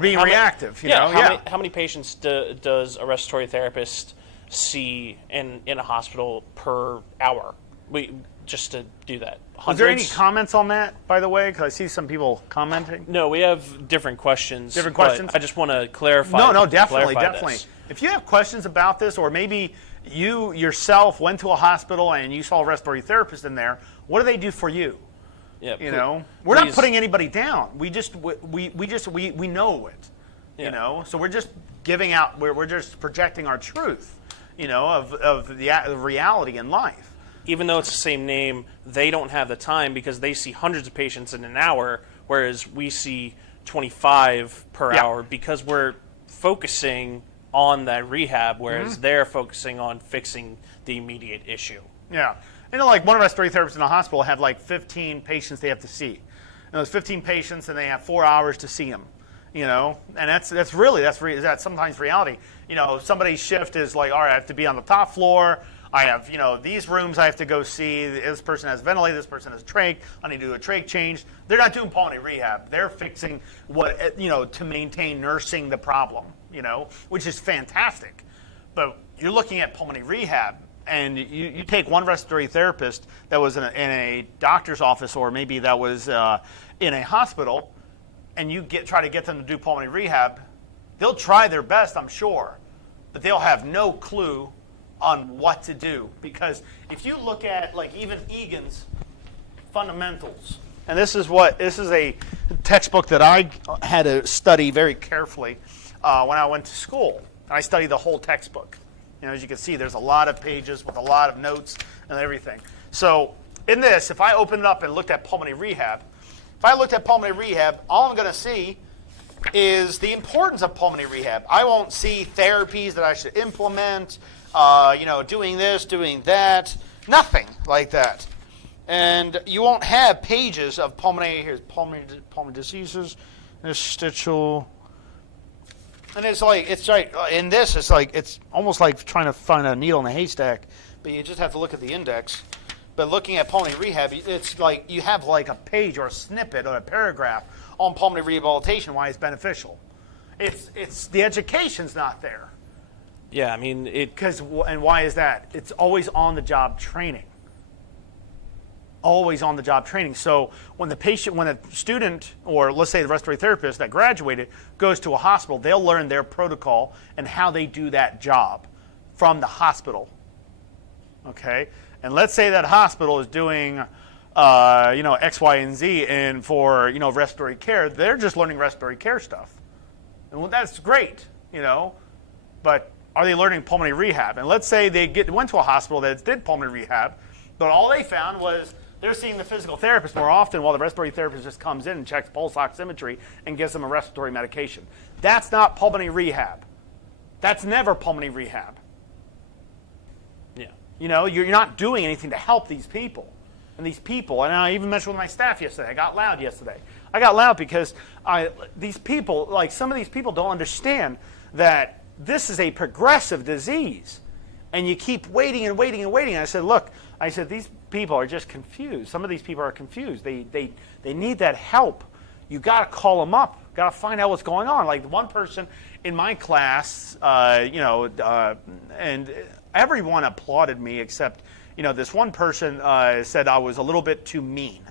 being reactive. How many patients does a respiratory therapist see in a hospital per hour? Just to do that. Hundreds? Was there any comments on that, by the way? Because I see some people commenting. No, we have different questions. Different questions? I just want to clarify. No, definitely. This. If you have questions about this, or maybe you yourself went to a hospital and you saw a respiratory therapist in there, what do they do for you? Yeah, we're not putting anybody down. We know it. Yeah. So we're just giving out. We're just projecting our truth. Of the reality in life. Even though it's the same name, they don't have the time because they see hundreds of patients in an hour, whereas we see 25 per hour because we're focusing on that rehab, whereas they're focusing on fixing the immediate issue. Yeah. Like one respiratory therapists in a hospital have like 15 patients they have to see. And those 15 patients, and they have 4 hours to see them. And that's sometimes reality. Somebody's shift is like, all right, I have to be on the top floor. I have, these rooms I have to go see. This person has ventilator. This person has trach. I need to do a trach change. They're not doing pulmonary rehab. They're fixing to maintain nursing the problem, which is fantastic. But you're looking at pulmonary rehab, and you take one respiratory therapist that was in a doctor's office, or maybe that was in a hospital, and you try to get them to do pulmonary rehab. They'll try their best, I'm sure, but they'll have no clue on what to do. Because if you look at even Egan's fundamentals, and this is a textbook that I had to study very carefully when I went to school. I studied the whole textbook. As you can see, there's a lot of pages with a lot of notes and everything. So in this, if I open it up and looked at pulmonary rehab, all I'm going to see is the importance of pulmonary rehab. I won't see therapies that I should implement, doing this, doing that, nothing like that. And you won't have pages of pulmonary diseases, interstitial, and it's almost like trying to find a needle in a haystack, but you just have to look at the index. But looking at pulmonary rehab, it's like you have like a page or a snippet or a paragraph on pulmonary rehabilitation, why it's beneficial. It's the education's not there. Yeah, I mean and why is that? It's always on the job training. Always on the job training. So when a student, or let's say the respiratory therapist that graduated, goes to a hospital, they'll learn their protocol and how they do that job from the hospital. Okay? And let's say that hospital is doing, X, Y, and Z, and for, respiratory care, they're just learning respiratory care stuff. And well, that's great, but are they learning pulmonary rehab? And let's say they went to a hospital that did pulmonary rehab, but all they found was they're seeing the physical therapist more often while the respiratory therapist just comes in and checks pulse oximetry and gives them a respiratory medication. That's not pulmonary rehab. That's never pulmonary rehab. Yeah. You're not doing anything to help these people. And I even mentioned with my staff yesterday, I got loud yesterday. I got loud because these people, some of these people don't understand that this is a progressive disease. And you keep waiting and waiting and waiting. And I said, look, these people are just confused. Some of these people are confused. They need that help. You got to call them up. Got to find out what's going on. Like one person in my class, and everyone applauded me except, this one person said I was a little bit too mean.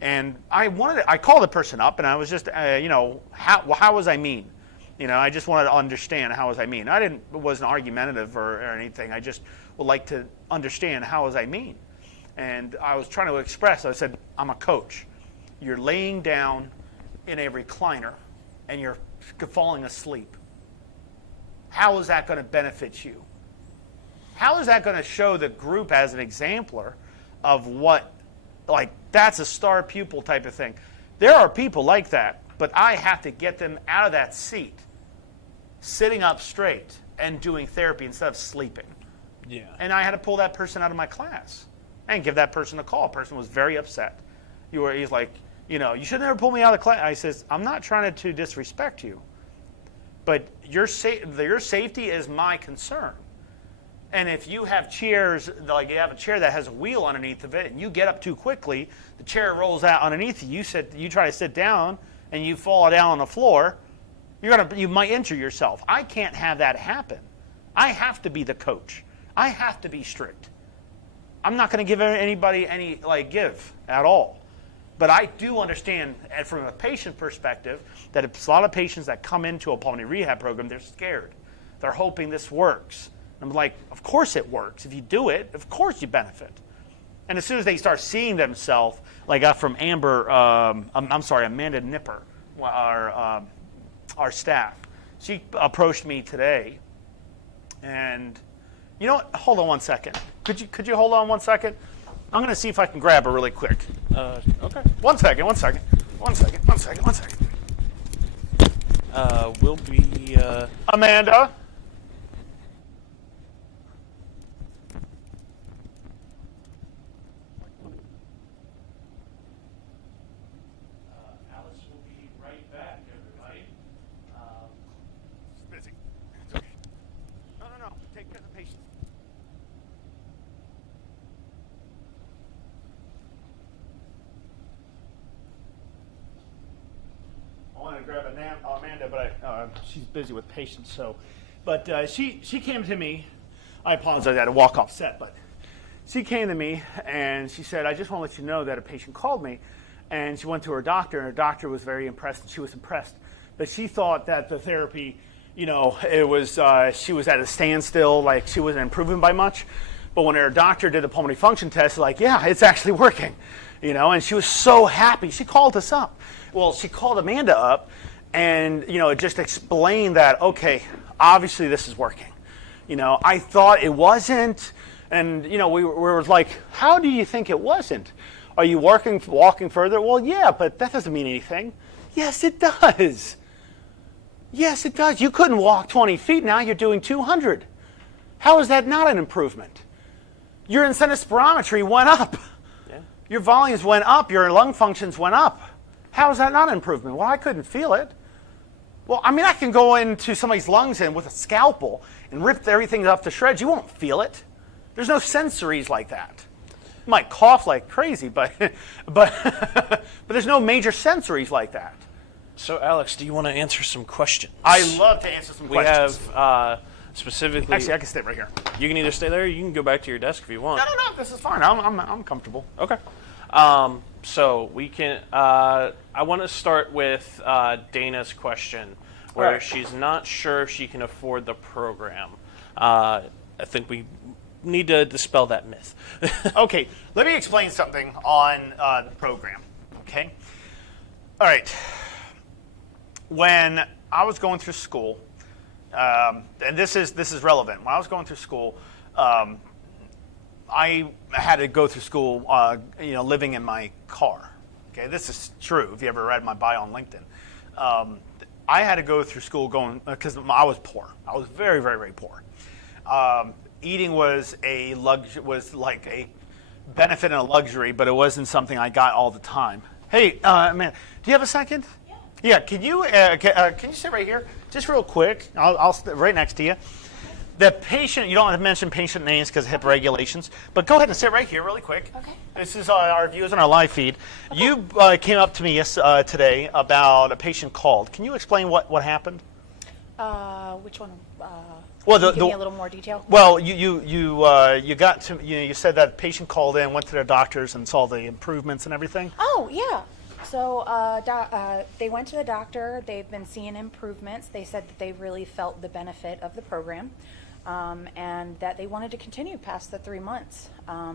And I called the person up and I was just, how was I mean? I just wanted to understand how was I mean. Wasn't argumentative or anything. I just would like to understand how was I mean. And I was trying to express, I said, I'm a coach. You're laying down in a recliner and you're falling asleep. How is that going to benefit you? How is that going to show the group as an exemplar of what, that's a star pupil type of thing? There are people like that, but I have to get them out of that seat, sitting up straight and doing therapy instead of sleeping. Yeah. And I had to pull that person out of my class and give that person a call. The person was very upset. He's like, you should never pull me out of the class. I says, I'm not trying to disrespect you, but your safety is my concern. And if you have chairs, like you have a chair that has a wheel underneath of it, and you get up too quickly, the chair rolls out underneath you. You try to sit down, and you fall down on the floor. You might injure yourself. I can't have that happen. I have to be the coach. I have to be strict. I'm not going to give anybody any give at all. But I do understand, and from a patient perspective, that a lot of patients that come into a pulmonary rehab program, they're scared. They're hoping this works. I'm like, of course it works. If you do it, of course you benefit. And as soon as they start seeing themselves, like I got from Amanda Nipper, our staff. She approached me today, and you know what? Hold on one second. Could you hold on one second? I'm going to see if I can grab her really quick. Okay. One second. We'll be... Amanda? Alice will be right back, everybody. She's busy. It's okay. No. Take care of the patient. I wanted to grab Amanda, but she's busy with patients. But she came to me. I apologize, I had to walk off set, but she came to me and she said, "I just want to let you know that a patient called me," and she went to her doctor, and her doctor was very impressed, and she was impressed, but she thought that the therapy, it was she was at a standstill, like she wasn't improving by much. But when her doctor did the pulmonary function test, like, yeah, it's actually working, and she was so happy. She called us up. Well, she called Amanda up, and it just explained that, okay, obviously this is working. I thought it wasn't, and we were like, how do you think it wasn't? Are you walking further? Well, yeah, but that doesn't mean anything. Yes, it does. Yes, it does. You couldn't walk 20 feet. Now you're doing 200. How is that not an improvement? Your incentive spirometry went up. Yeah. Your volumes went up. Your lung functions went up. How is that not an improvement? Well, I couldn't feel it. Well, I can go into somebody's lungs and with a scalpel and rip everything up to shreds. You won't feel it. There's no sensories like that. You might cough like crazy, but there's no major sensories like that. So, Alex, do you want to answer some questions? I love to answer some questions. We have specifically... Actually, I can stay right here. You can either stay there or you can go back to your desk if you want. No, this is fine. I'm comfortable. Okay. So we can... I want to start with Dana's question, where she's not sure if she can afford the program. I think we need to dispel that myth. Okay, let me explain something on the program, okay? All right. When I was going through school, and this is relevant. When I was going through school, I had to go through school, living in my car. Okay, this is true. If you ever read my bio on LinkedIn, I had to go through school because I was poor. I was very, very, very poor. Eating was like a benefit and a luxury, but it wasn't something I got all the time. Hey, man, do you have a second? Yeah, can you sit right here, just real quick? I'll sit right next to you. The patient, you don't have to mention patient names because of HIPAA regulations, but go ahead and sit right here really quick. Okay. This is our viewers on our live feed. Okay. You came up to me today about a patient called. Can you explain what happened? Which one? Well, can you give me a little more detail? Well, you got to you said that patient called in, went to their doctors, and saw the improvements and everything. Oh yeah. So they went to the doctor. They've been seeing improvements. They said that they really felt the benefit of the program, and that they wanted to continue past the 3 months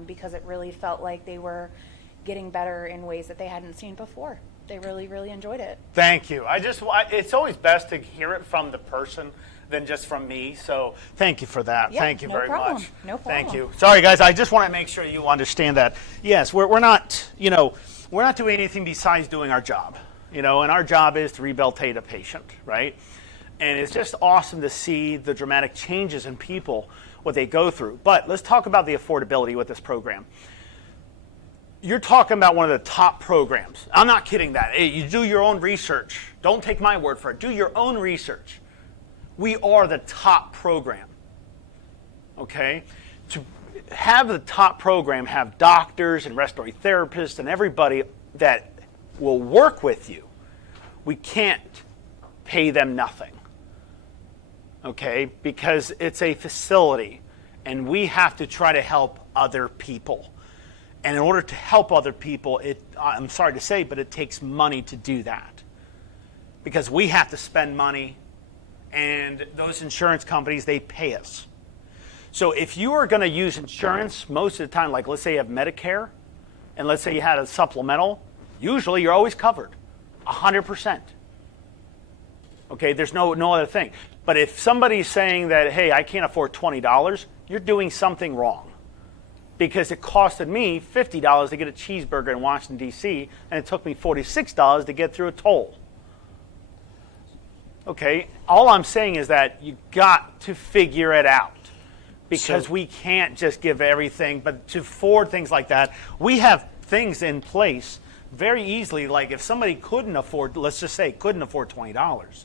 because it really felt like they were getting better in ways that they hadn't seen before. They really, really enjoyed it. Thank you. It's always best to hear it from the person than just from me. So thank you for that. Yeah, thank you no very problem. much. No problem. Thank you. Sorry, guys. I just want to make sure you understand that. Yes, we're not, we're not doing anything besides doing our job, and our job is to rehabilitate a patient, right? And it's just awesome to see the dramatic changes in people, what they go through. But let's talk about the affordability with this program. You're talking about one of the top programs. I'm not kidding that. Hey, you do your own research. Don't take my word for it. Do your own research. We are the top program. Okay? To have the top program, have doctors and respiratory therapists and everybody that will work with you, we can't pay them nothing. Okay? Because it's a facility and we have to try to help other people. And in order to help other people, I'm sorry to say, but it takes money to do that. Because we have to spend money, and those insurance companies, they pay us. So if you are going to use insurance, most of the time, like let's say you have Medicare, and let's say you had a supplemental, usually you're always covered, 100%. Okay, there's no other thing. But if somebody's saying that, hey, I can't afford $20, you're doing something wrong. Because it costed me $50 to get a cheeseburger in Washington, D.C., and it took me $46 to get through a toll. Okay, all I'm saying is that you got to figure it out. Because we can't just give everything, but to afford things like that, we have things in place very easily. Like if somebody couldn't afford, let's just say couldn't afford $20,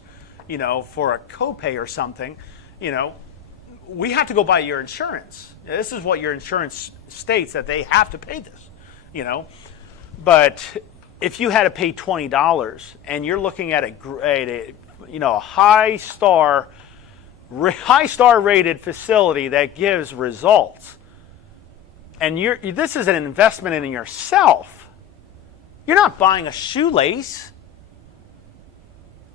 for a copay or something, we have to go by your insurance. This is what your insurance states, that they have to pay this, But if you had to pay $20 and you're looking at a high star rated facility that gives results, and this is an investment in yourself. You're not buying a shoelace.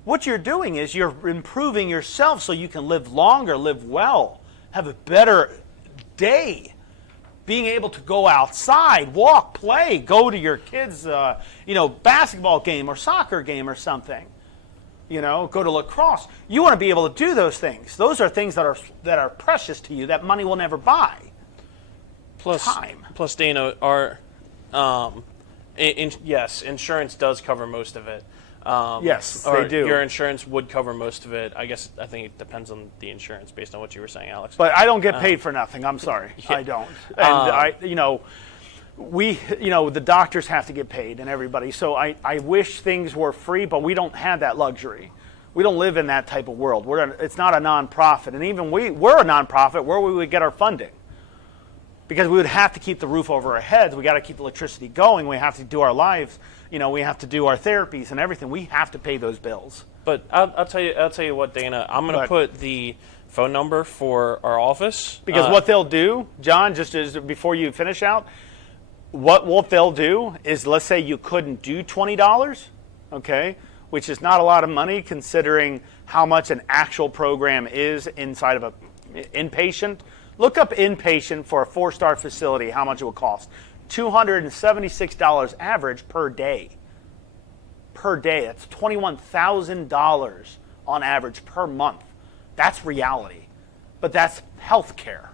What you're doing is you're improving yourself so you can live longer, live well, have a better day. Being able to go outside, walk, play, go to your kids' basketball game or soccer game or something. Go to lacrosse. You want to be able to do those things. Those are things that are precious to you that money will never buy. Time. Plus, Dana, yes, insurance does cover most of it. Yes, they do. Your insurance would cover most of it. I think it depends on the insurance, based on what you were saying, Alex. But I don't get paid for nothing. I'm sorry, I don't. And the doctors have to get paid, and everybody. So I wish things were free, but we don't have that luxury. We don't live in that type of world. It's not a nonprofit, and even we're a nonprofit. Where would we get our funding? Because we would have to keep the roof over our heads. We got to keep the electricity going. We have to do our lives. We have to do our therapies and everything. We have to pay those bills. But I'll tell you what, Dana. I'm going to put the phone number for our office. Because what they'll do, John, just before you finish out, what they'll do is, let's say you couldn't do $20, okay, which is not a lot of money considering how much an actual program is inside of an inpatient. Look up inpatient for a 4-star facility, how much it will cost. $276 average per day. Per day. That's $21,000 on average per month. That's reality. But that's health care.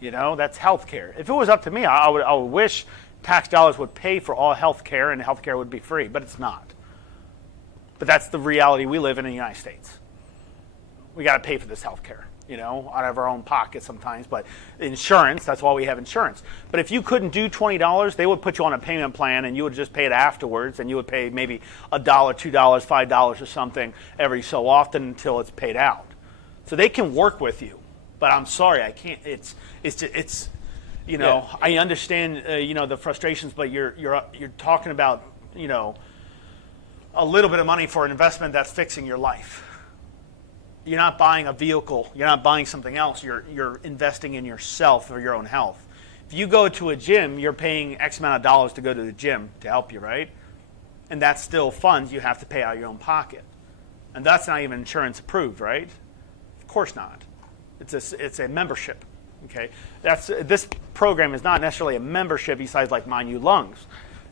That's health care. If it was up to me, I would wish tax dollars would pay for all health care and health care would be free, but it's not. But that's the reality we live in the United States. We got to pay for this health care. Out of our own pocket sometimes, but insurance, that's why we have insurance. But if you couldn't do $20, they would put you on a payment plan and you would just pay it afterwards, and you would pay maybe $1, $2, $5 or something every so often until it's paid out. So they can work with you, but I'm sorry, I can't. I understand, the frustrations, but you're talking about, a little bit of money for an investment that's fixing your life. You're not buying a vehicle. You're not buying something else. You're investing in yourself or your own health. If you go to a gym, you're paying X amount of dollars to go to the gym to help you, right? and that's still funds you have to pay out of your own pocket. And that's not even insurance approved, right? Of course not. It's a membership. Okay, this program is not necessarily a membership besides like Mind You Lungs,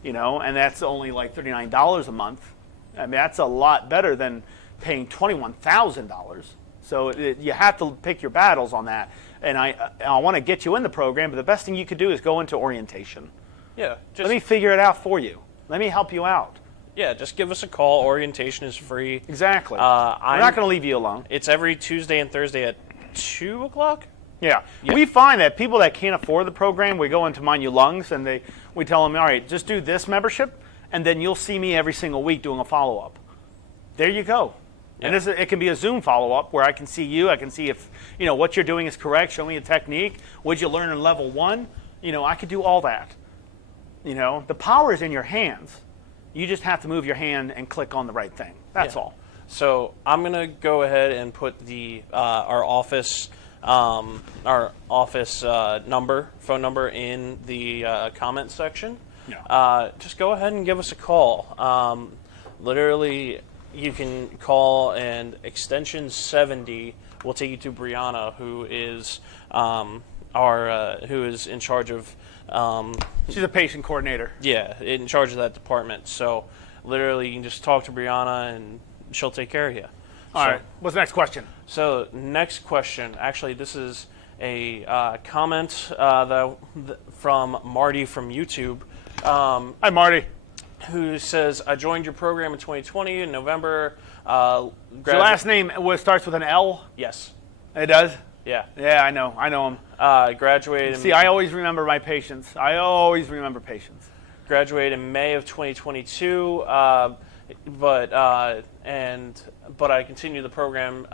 and that's only like $39 a month. I mean, that's a lot better than paying $21,000. So you have to pick your battles on that. And I want to get you in the program, but the best thing you could do is go into orientation. Yeah. Let me figure it out for you. Let me help you out. Yeah, just give us a call. Orientation is free. Exactly. We're not going to leave you alone. It's every Tuesday and Thursday at 2 o'clock? Yeah. We find that people that can't afford the program, we go into Mind You Lungs, and we tell them, all right, just do this membership, and then you'll see me every single week doing a follow-up. There you go. Yeah. And it can be a Zoom follow-up where I can see you. I can see if what you're doing is correct. Show me a technique. What'd you learn in level 1? I could do all that. The power is in your hands. You just have to move your hand and click on the right thing. That's all. So I'm gonna go ahead and put the our office phone number in the comment section. Yeah. Just go ahead and give us a call. Literally, you can call, and extension 70 will take you to Brianna, who is who is in charge of. She's a patient coordinator. Yeah, in charge of that department. So literally, you can just talk to Brianna, and she'll take care of you. All right. What's the next question? So next question. Actually, this is a comment from Marty from YouTube. Hi, Marty. Who says, I joined your program in 2020 in November. Your last name starts with an L? Yes. It does? Yeah. Yeah, I know him. Graduated. See, I always remember my patients. Graduated in May of 2022, but I continue the program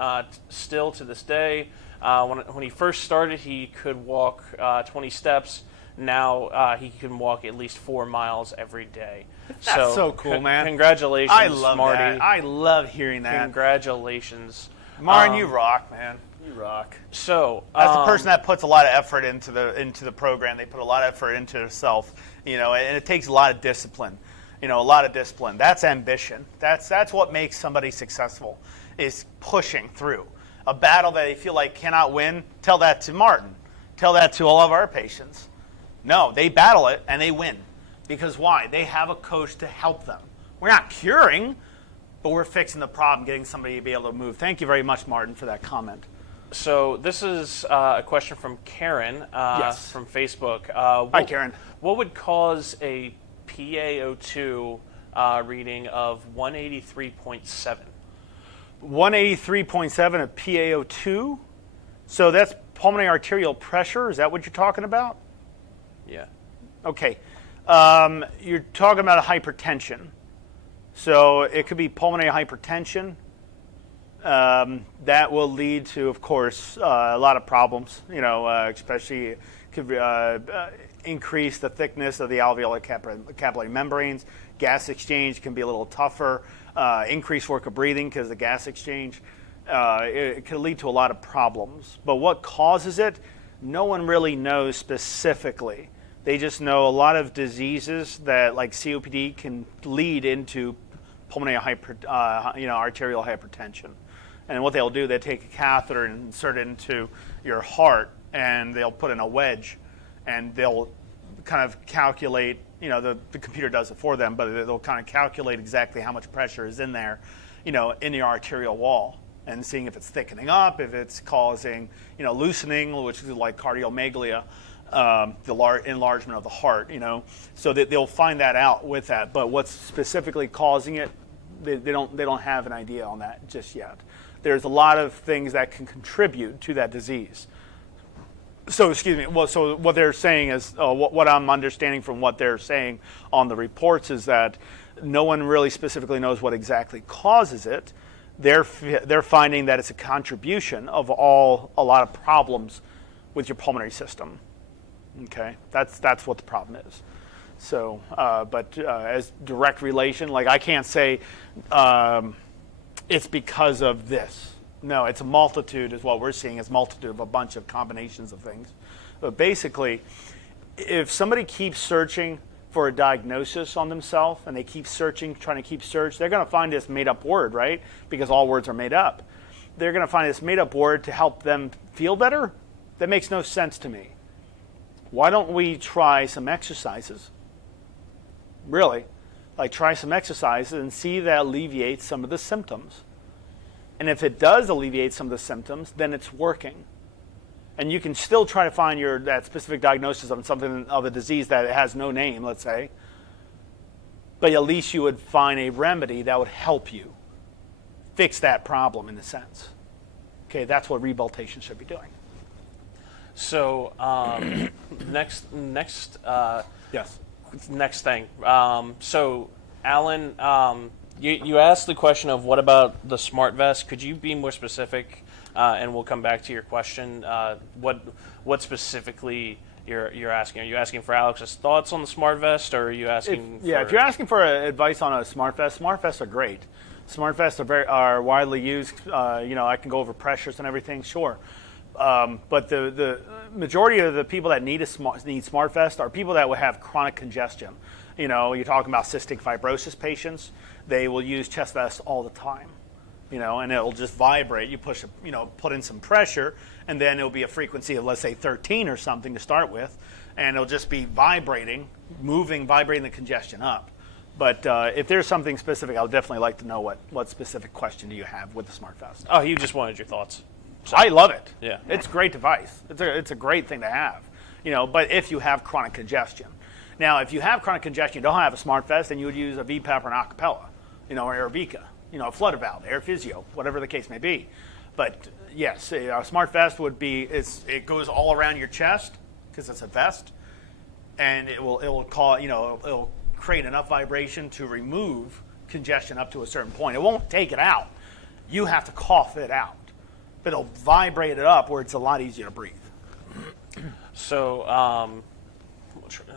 still to this day. When he first started, he could walk 20 steps. Now he can walk at least 4 miles every day. That's so cool, man. Congratulations, I love Marty. that. I love hearing that. Congratulations. Martin, you rock, man. You rock. So as a person that puts a lot of effort into the program, they put a lot of effort into themselves, and it takes a lot of discipline. That's ambition. That's what makes somebody successful, is pushing through a battle that they feel like cannot win. Tell that to Martin. Tell that to all of our patients. No, they battle it and they win. Because why? They have a coach to help them. We're not curing, but we're fixing the problem, getting somebody to be able to move. Thank you very much, Martin, for that comment. So this is a question from Karen from Facebook. Hi, Karen. What would cause a PaO2 reading of 183.7? 183.7 of PaO2? So that's pulmonary arterial pressure? Is that what you're talking about? Yeah. Okay. You're talking about a hypertension. So it could be pulmonary hypertension. That will lead to, of course, a lot of problems, especially could increase the thickness of the alveolar capillary membranes. Gas exchange can be a little tougher. Increased work of breathing because of the gas exchange. It can lead to a lot of problems. But what causes it, no one really knows specifically. They just know a lot of diseases that, like COPD, can lead into pulmonary arterial hypertension. And what they'll do, they take a catheter and insert it into your heart, and they'll put in a wedge, and they'll kind of calculate, the computer does it for them, but they'll kind of calculate exactly how much pressure is in there, in your arterial wall, and seeing if it's thickening up, if it's causing, loosening, which is like cardiomegaly, the enlargement of the heart, so they'll find that out with that. But what's specifically causing it, they don't have an idea on that just yet. There's a lot of things that can contribute to that disease. So, excuse me. Well, so what they're saying is, what I'm understanding from what they're saying on the reports is that no one really specifically knows what exactly causes it. They're finding that it's a contribution of a lot of problems with your pulmonary system. Okay, that's what the problem is. So, but as direct relation, like I can't say it's because of this. No, it's a multitude is what we're seeing, is multitude of a bunch of combinations of things. But basically, if somebody keeps searching for a diagnosis on themselves and they keep searching, trying to keep search, they're going to find this made up word, right? Because all words are made up. They're going to find this made up word to help them feel better. That makes no sense to me. Why don't we try some exercises? Really, like try some exercises and see that alleviates some of the symptoms. And if it does alleviate some of the symptoms, then it's working. And you can still try to find that specific diagnosis of something of a disease that has no name, let's say. But at least you would find a remedy that would help you fix that problem in a sense. Okay, that's what rehabilitation should be doing. So next Yes. next thing. So Alan, you asked the question of what about the smart vest? Could you be more specific? And we'll come back to your question. What specifically you're asking? Are you asking for Alex's thoughts on the smart vest, or are you asking? If you're asking for advice on a smart vests are great. Smart vests are widely used. I can go over pressures and everything, sure. But the majority of the people that need smart vest are people that will have chronic congestion. You're talking about cystic fibrosis patients. They will use chest vests all the time. And it'll just vibrate. You push, put in some pressure, and then it'll be a frequency of, let's say, 13 or something to start with, and it'll just be vibrating the congestion up. But if there's something specific, I would definitely like to know what specific question do you have with the smart vest. Oh, you just wanted your thoughts. So. I love it. Yeah, it's a great device. It's a great thing to have. But if you have chronic congestion, now if you have chronic congestion, you don't have a smart vest, then you would use a VPAP or an acapella, or Aerobica. A flutter valve, air physio, whatever the case may be. But yes, a smart vest would be, it goes all around your chest because it's a vest, and it'll create enough vibration to remove congestion up to a certain point. It won't take it out. You have to cough it out, but it'll vibrate it up where it's a lot easier to breathe. So,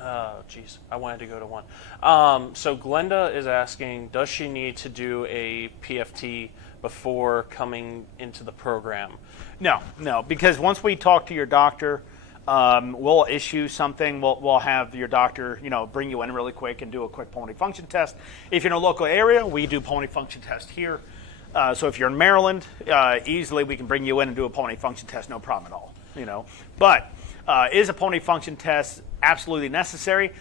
I wanted to go to one. So Glenda is asking, does she need to do a PFT before coming into the program? No, because once we talk to your doctor, we'll issue something. We'll have your doctor, bring you in really quick and do a quick pulmonary function test. If you're in a local area, we do pulmonary function test here. So if you're in Maryland, easily we can bring you in and do a pulmonary function test, no problem at all. But is a pulmonary function test absolutely necessary?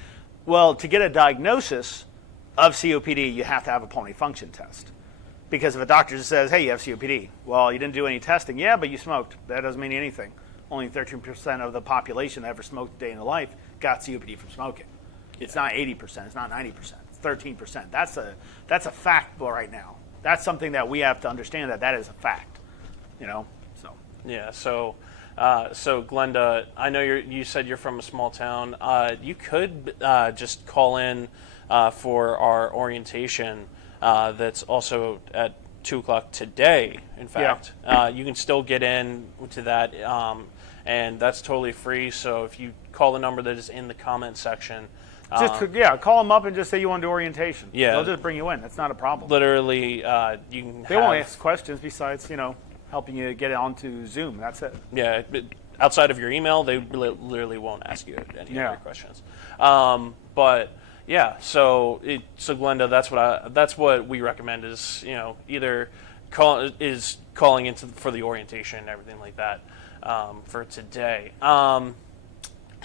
Well, to get a diagnosis of COPD, you have to have a pulmonary function test. Because if a doctor just says, hey, you have COPD, well, you didn't do any testing. Yeah, but you smoked. That doesn't mean anything. Only 13% of the population that ever smoked a day in their life got COPD from smoking. It's not 80%. It's not 90%. It's 13%. That's a fact right now. That's something that we have to understand that is a fact. So. Yeah. So Glenda, I know you said you're from a small town. You could just call in for our orientation. That's also at 2:00 today. In fact, you can still get in to that, and that's totally free. So if you call the number that is in the comment section. Call them up and just say you want to do orientation. Yeah, they'll just bring you in. That's not a problem. Literally, you can. They won't ask questions besides helping you get onto Zoom. That's it. Yeah, outside of your email, they literally won't ask you any other questions. But yeah, so Glenda, that's what we recommend is either calling into for the orientation and everything like that for today.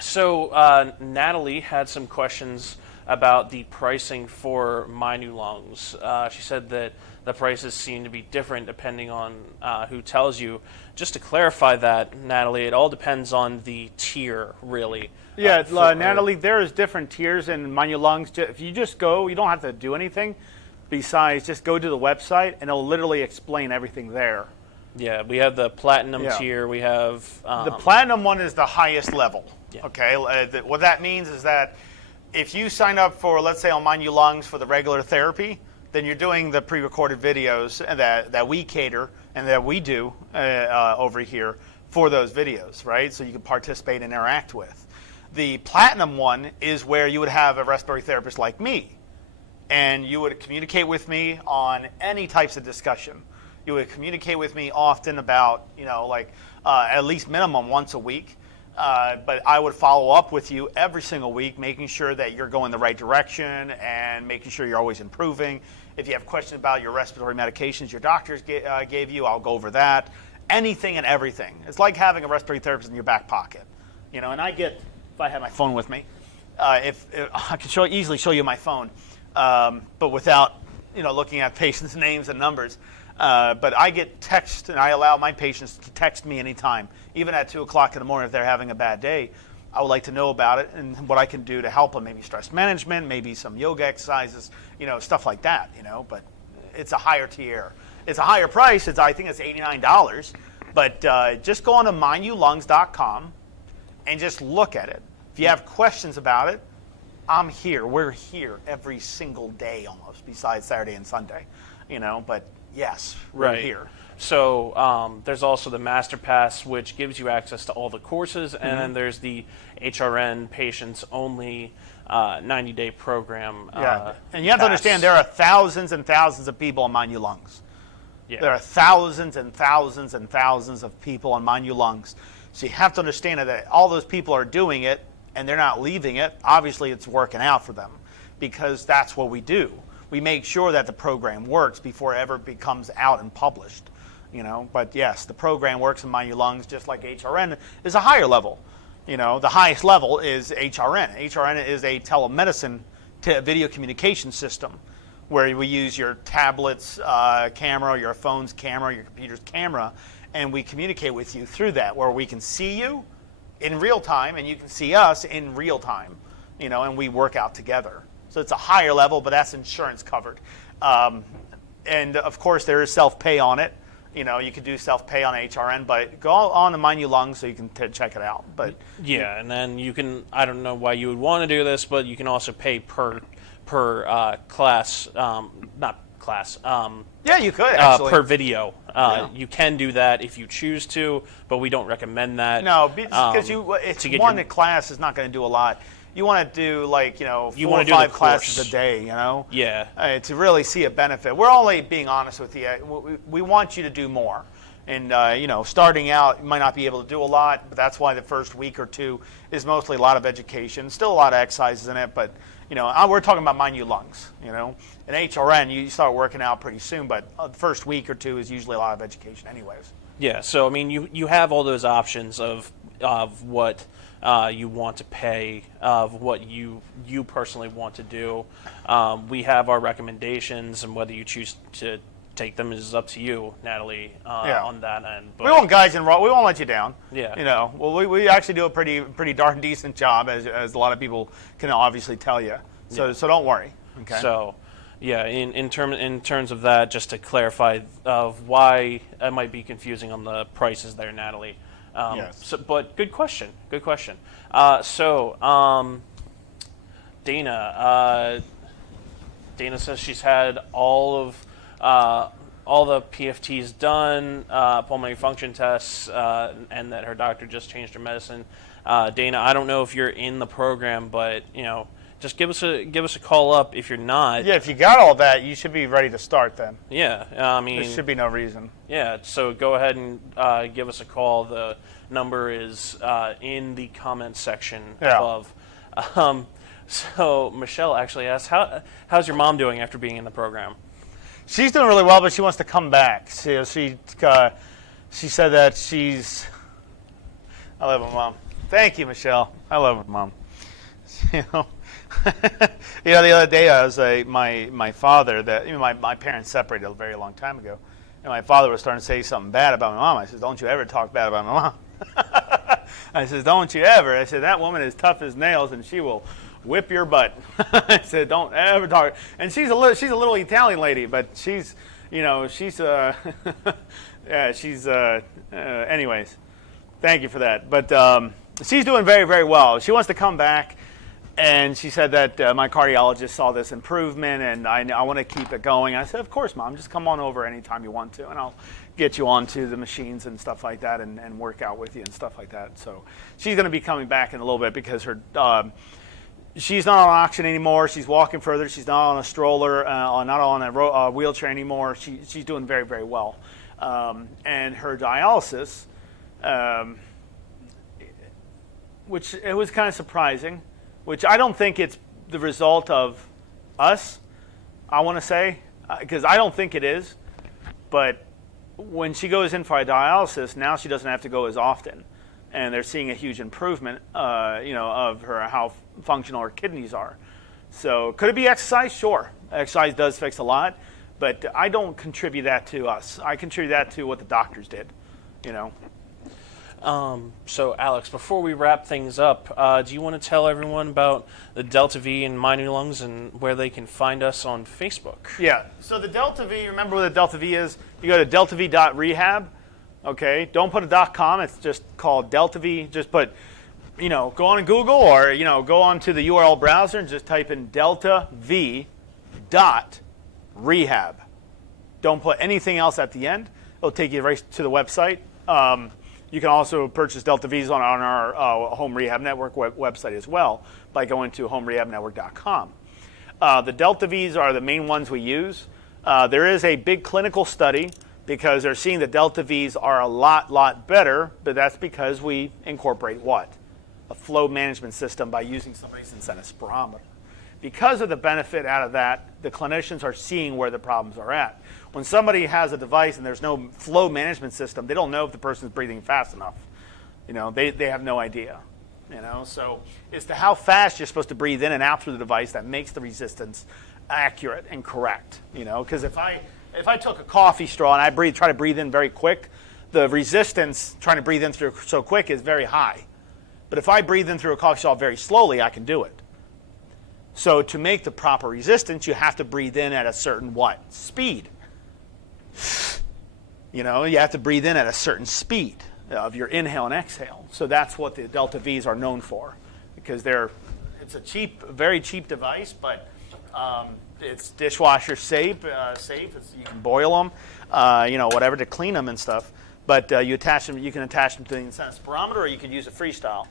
So Natalie had some questions about the pricing for My New Lungs. She said that the prices seem to be different depending on who tells you. Just to clarify that, Natalie, it all depends on the tier, really. Yeah, Natalie, there is different tiers in My New Lungs. If you just go, you don't have to do anything besides just go to the website, and it'll literally explain everything there. Yeah, we have the platinum tier. We have... the platinum one is the highest level. Yeah. Okay, what that means is that if you sign up for, let's say on My New Lungs for the regular therapy, then you're doing the pre-recorded videos that we cater and that we do over here for those videos, right? So you can participate and interact with. The platinum one is where you would have a respiratory therapist like me, and you would communicate with me on any types of discussion. You would communicate with me often about, at least minimum once a week. But I would follow up with you every single week, making sure that you're going the right direction and making sure you're always improving. If you have questions about your respiratory medications your doctors gave you, I'll go over that. Anything and everything. It's like having a respiratory therapist in your back pocket. And I get, if I had my phone with me, if I can easily show you my phone, but without looking at patients' names and numbers. But I get text, and I allow my patients to text me anytime, even at 2 o'clock in the morning if they're having a bad day. I would like to know about it and what I can do to help them, maybe stress management, maybe some yoga exercises, stuff like that, But it's a higher tier. It's a higher price. I think it's $89. But just go on to mindyoulungs.com and just look at it. If you have questions about it, I'm here. We're here every single day almost, besides Saturday and Sunday, But yes, we're here. So there's also the Master Pass, which gives you access to all the courses, and then there's the HRN patients only 90-day program. And you have to understand there are thousands and thousands of people on Mind You Lungs. Yeah. There are thousands and thousands and thousands of people on Mind You Lungs. So you have to understand that all those people are doing it and they're not leaving it. Obviously, it's working out for them because that's what we do. We make sure that the program works before it ever becomes out and published. But yes, the program works in Mind Your Lungs just like HRN is a higher level. The highest level is HRN. HRN is a telemedicine video communication system where we use your tablet's camera, your phone's camera, your computer's camera, and we communicate with you through that, where we can see you in real time and you can see us in real time, and we work out together. So it's a higher level, but that's insurance covered. And of course, there is self-pay on it. You can do self-pay on HRN, but go on to Mind You Lungs so you can check it out. But yeah, and then you can, I don't know why you would want to do this, but you can also pay per class, not class. Yeah, you could actually. Per video. You can do that if you choose to, but we don't recommend that. No, because one class is not going to do a lot. You want to do 4 or 5 classes a day, Yeah. To really see a benefit. We're only being honest with you. We want you to do more. And, starting out, you might not be able to do a lot, but that's why the first week or two is mostly a lot of education. Still a lot of exercises in it, but, we're talking about Mind You Lungs, In HRN, you start working out pretty soon, but the first week or two is usually a lot of education anyways. Yeah, so, you have all those options of what you want to pay, of what you personally want to do. We have our recommendations, and whether you choose to take them is up to you, Natalie, on that end. But we won't guys and we won't let you down. Yeah. We actually do a pretty darn decent job, as a lot of people can obviously tell you. So don't worry. Okay. So, yeah, in terms of that, just to clarify of why it might be confusing on the prices there, Natalie. Yes. But good question. Dana says she's had all the PFTs done, pulmonary function tests, and that her doctor just changed her medicine. Dana, I don't know if you're in the program, but just give us a call up if you're not. Yeah, if you got all that, you should be ready to start then. Yeah, there should be no reason. Yeah, so go ahead and give us a call. The number is in the comment section above. So Michelle actually asked, how's your mom doing after being in the program? She's doing really well, but she wants to come back. She said that she's. I love my mom. Thank you, Michelle. I love my mom. The other day I was my father my parents separated a very long time ago, and my father was starting to say something bad about my mom. I said, "Don't you ever talk bad about my mom." I said, "Don't you ever?" I said, "That woman is tough as nails, and she will whip your butt." I said, "Don't ever talk." And she's a little Italian lady, but she's anyways. Thank you for that. But she's doing very, very well. She wants to come back, and she said that my cardiologist saw this improvement, and I want to keep it going. I said, "Of course, Mom. Just come on over anytime you want to, and I'll get you onto the machines and stuff like that, and work out with you and stuff like that." So she's going to be coming back in a little bit because her she's not on oxygen anymore. She's walking further. She's not on a stroller, not on a wheelchair anymore. She's doing very, very well. And her dialysis, which it was kind of surprising, which I don't think it's the result of us, I want to say, because I don't think it is. But when she goes in for a dialysis, now she doesn't have to go as often. And they're seeing a huge improvement, of how functional her kidneys are. So could it be exercise? Sure. Exercise does fix a lot. But I don't contribute that to us. I contribute that to what the doctors did, So, Alex, before we wrap things up, do you want to tell everyone about the Delta V and minor lungs and where they can find us on Facebook? Yeah. So the Delta V, remember what the Delta V is? You go to deltav.rehab. Okay. Don't put a .com. It's just called Delta V. Just put, go on Google or, go onto the URL browser and just type in deltav.rehab. Don't put anything else at the end. It'll take you right to the website. You can also purchase Delta V's on our Home Rehab Network website as well by going to homerehabnetwork.com. The Delta V's are the main ones we use. There is a big clinical study because they're seeing that Delta V's are a lot better, but that's because we incorporate what? A flow management system by using somebody's incentive spirometer. Because of the benefit out of that, the clinicians are seeing where the problems are at. When somebody has a device and there's no flow management system, they don't know if the person's breathing fast enough. They have no idea. So it's to how fast you're supposed to breathe in and out through the device that makes the resistance accurate and correct. Because if I took a coffee straw and I try to breathe in very quick, the resistance trying to breathe in through so quick is very high. But if I breathe in through a coffee straw very slowly, I can do it. So to make the proper resistance, you have to breathe in at a certain speed. You have to breathe in at a certain speed of your inhale and exhale. So that's what the Delta V's are known for, because it's a very cheap device, but it's dishwasher safe. You can boil them, whatever to clean them and stuff. But you can attach them to the incentive spirometer, or you could use a freestyle.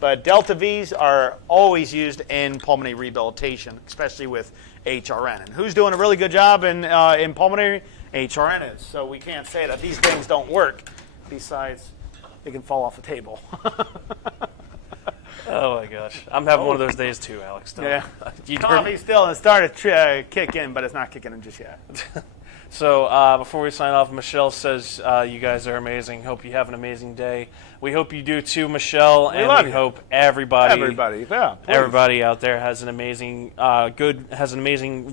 But Delta V's are always used in pulmonary rehabilitation, especially with HRN. And who's doing a really good job in pulmonary? HRN is. So we can't say that these things don't work. Besides, they can fall off the table. Oh my gosh, I'm having one of those days too, Alex. Yeah, coffee's still started to kick in, but it's not kicking in just yet. So before we sign off, Michelle says you guys are amazing. Hope you have an amazing day. We hope you do too, Michelle, and we hope everybody out there has an amazing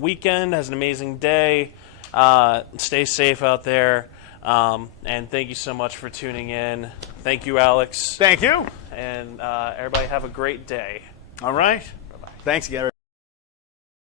weekend, has an amazing day. Stay safe out there, and thank you so much for tuning in. Thank you, Alex. Thank you, and everybody have a great day. All right. Bye-bye. Thanks again.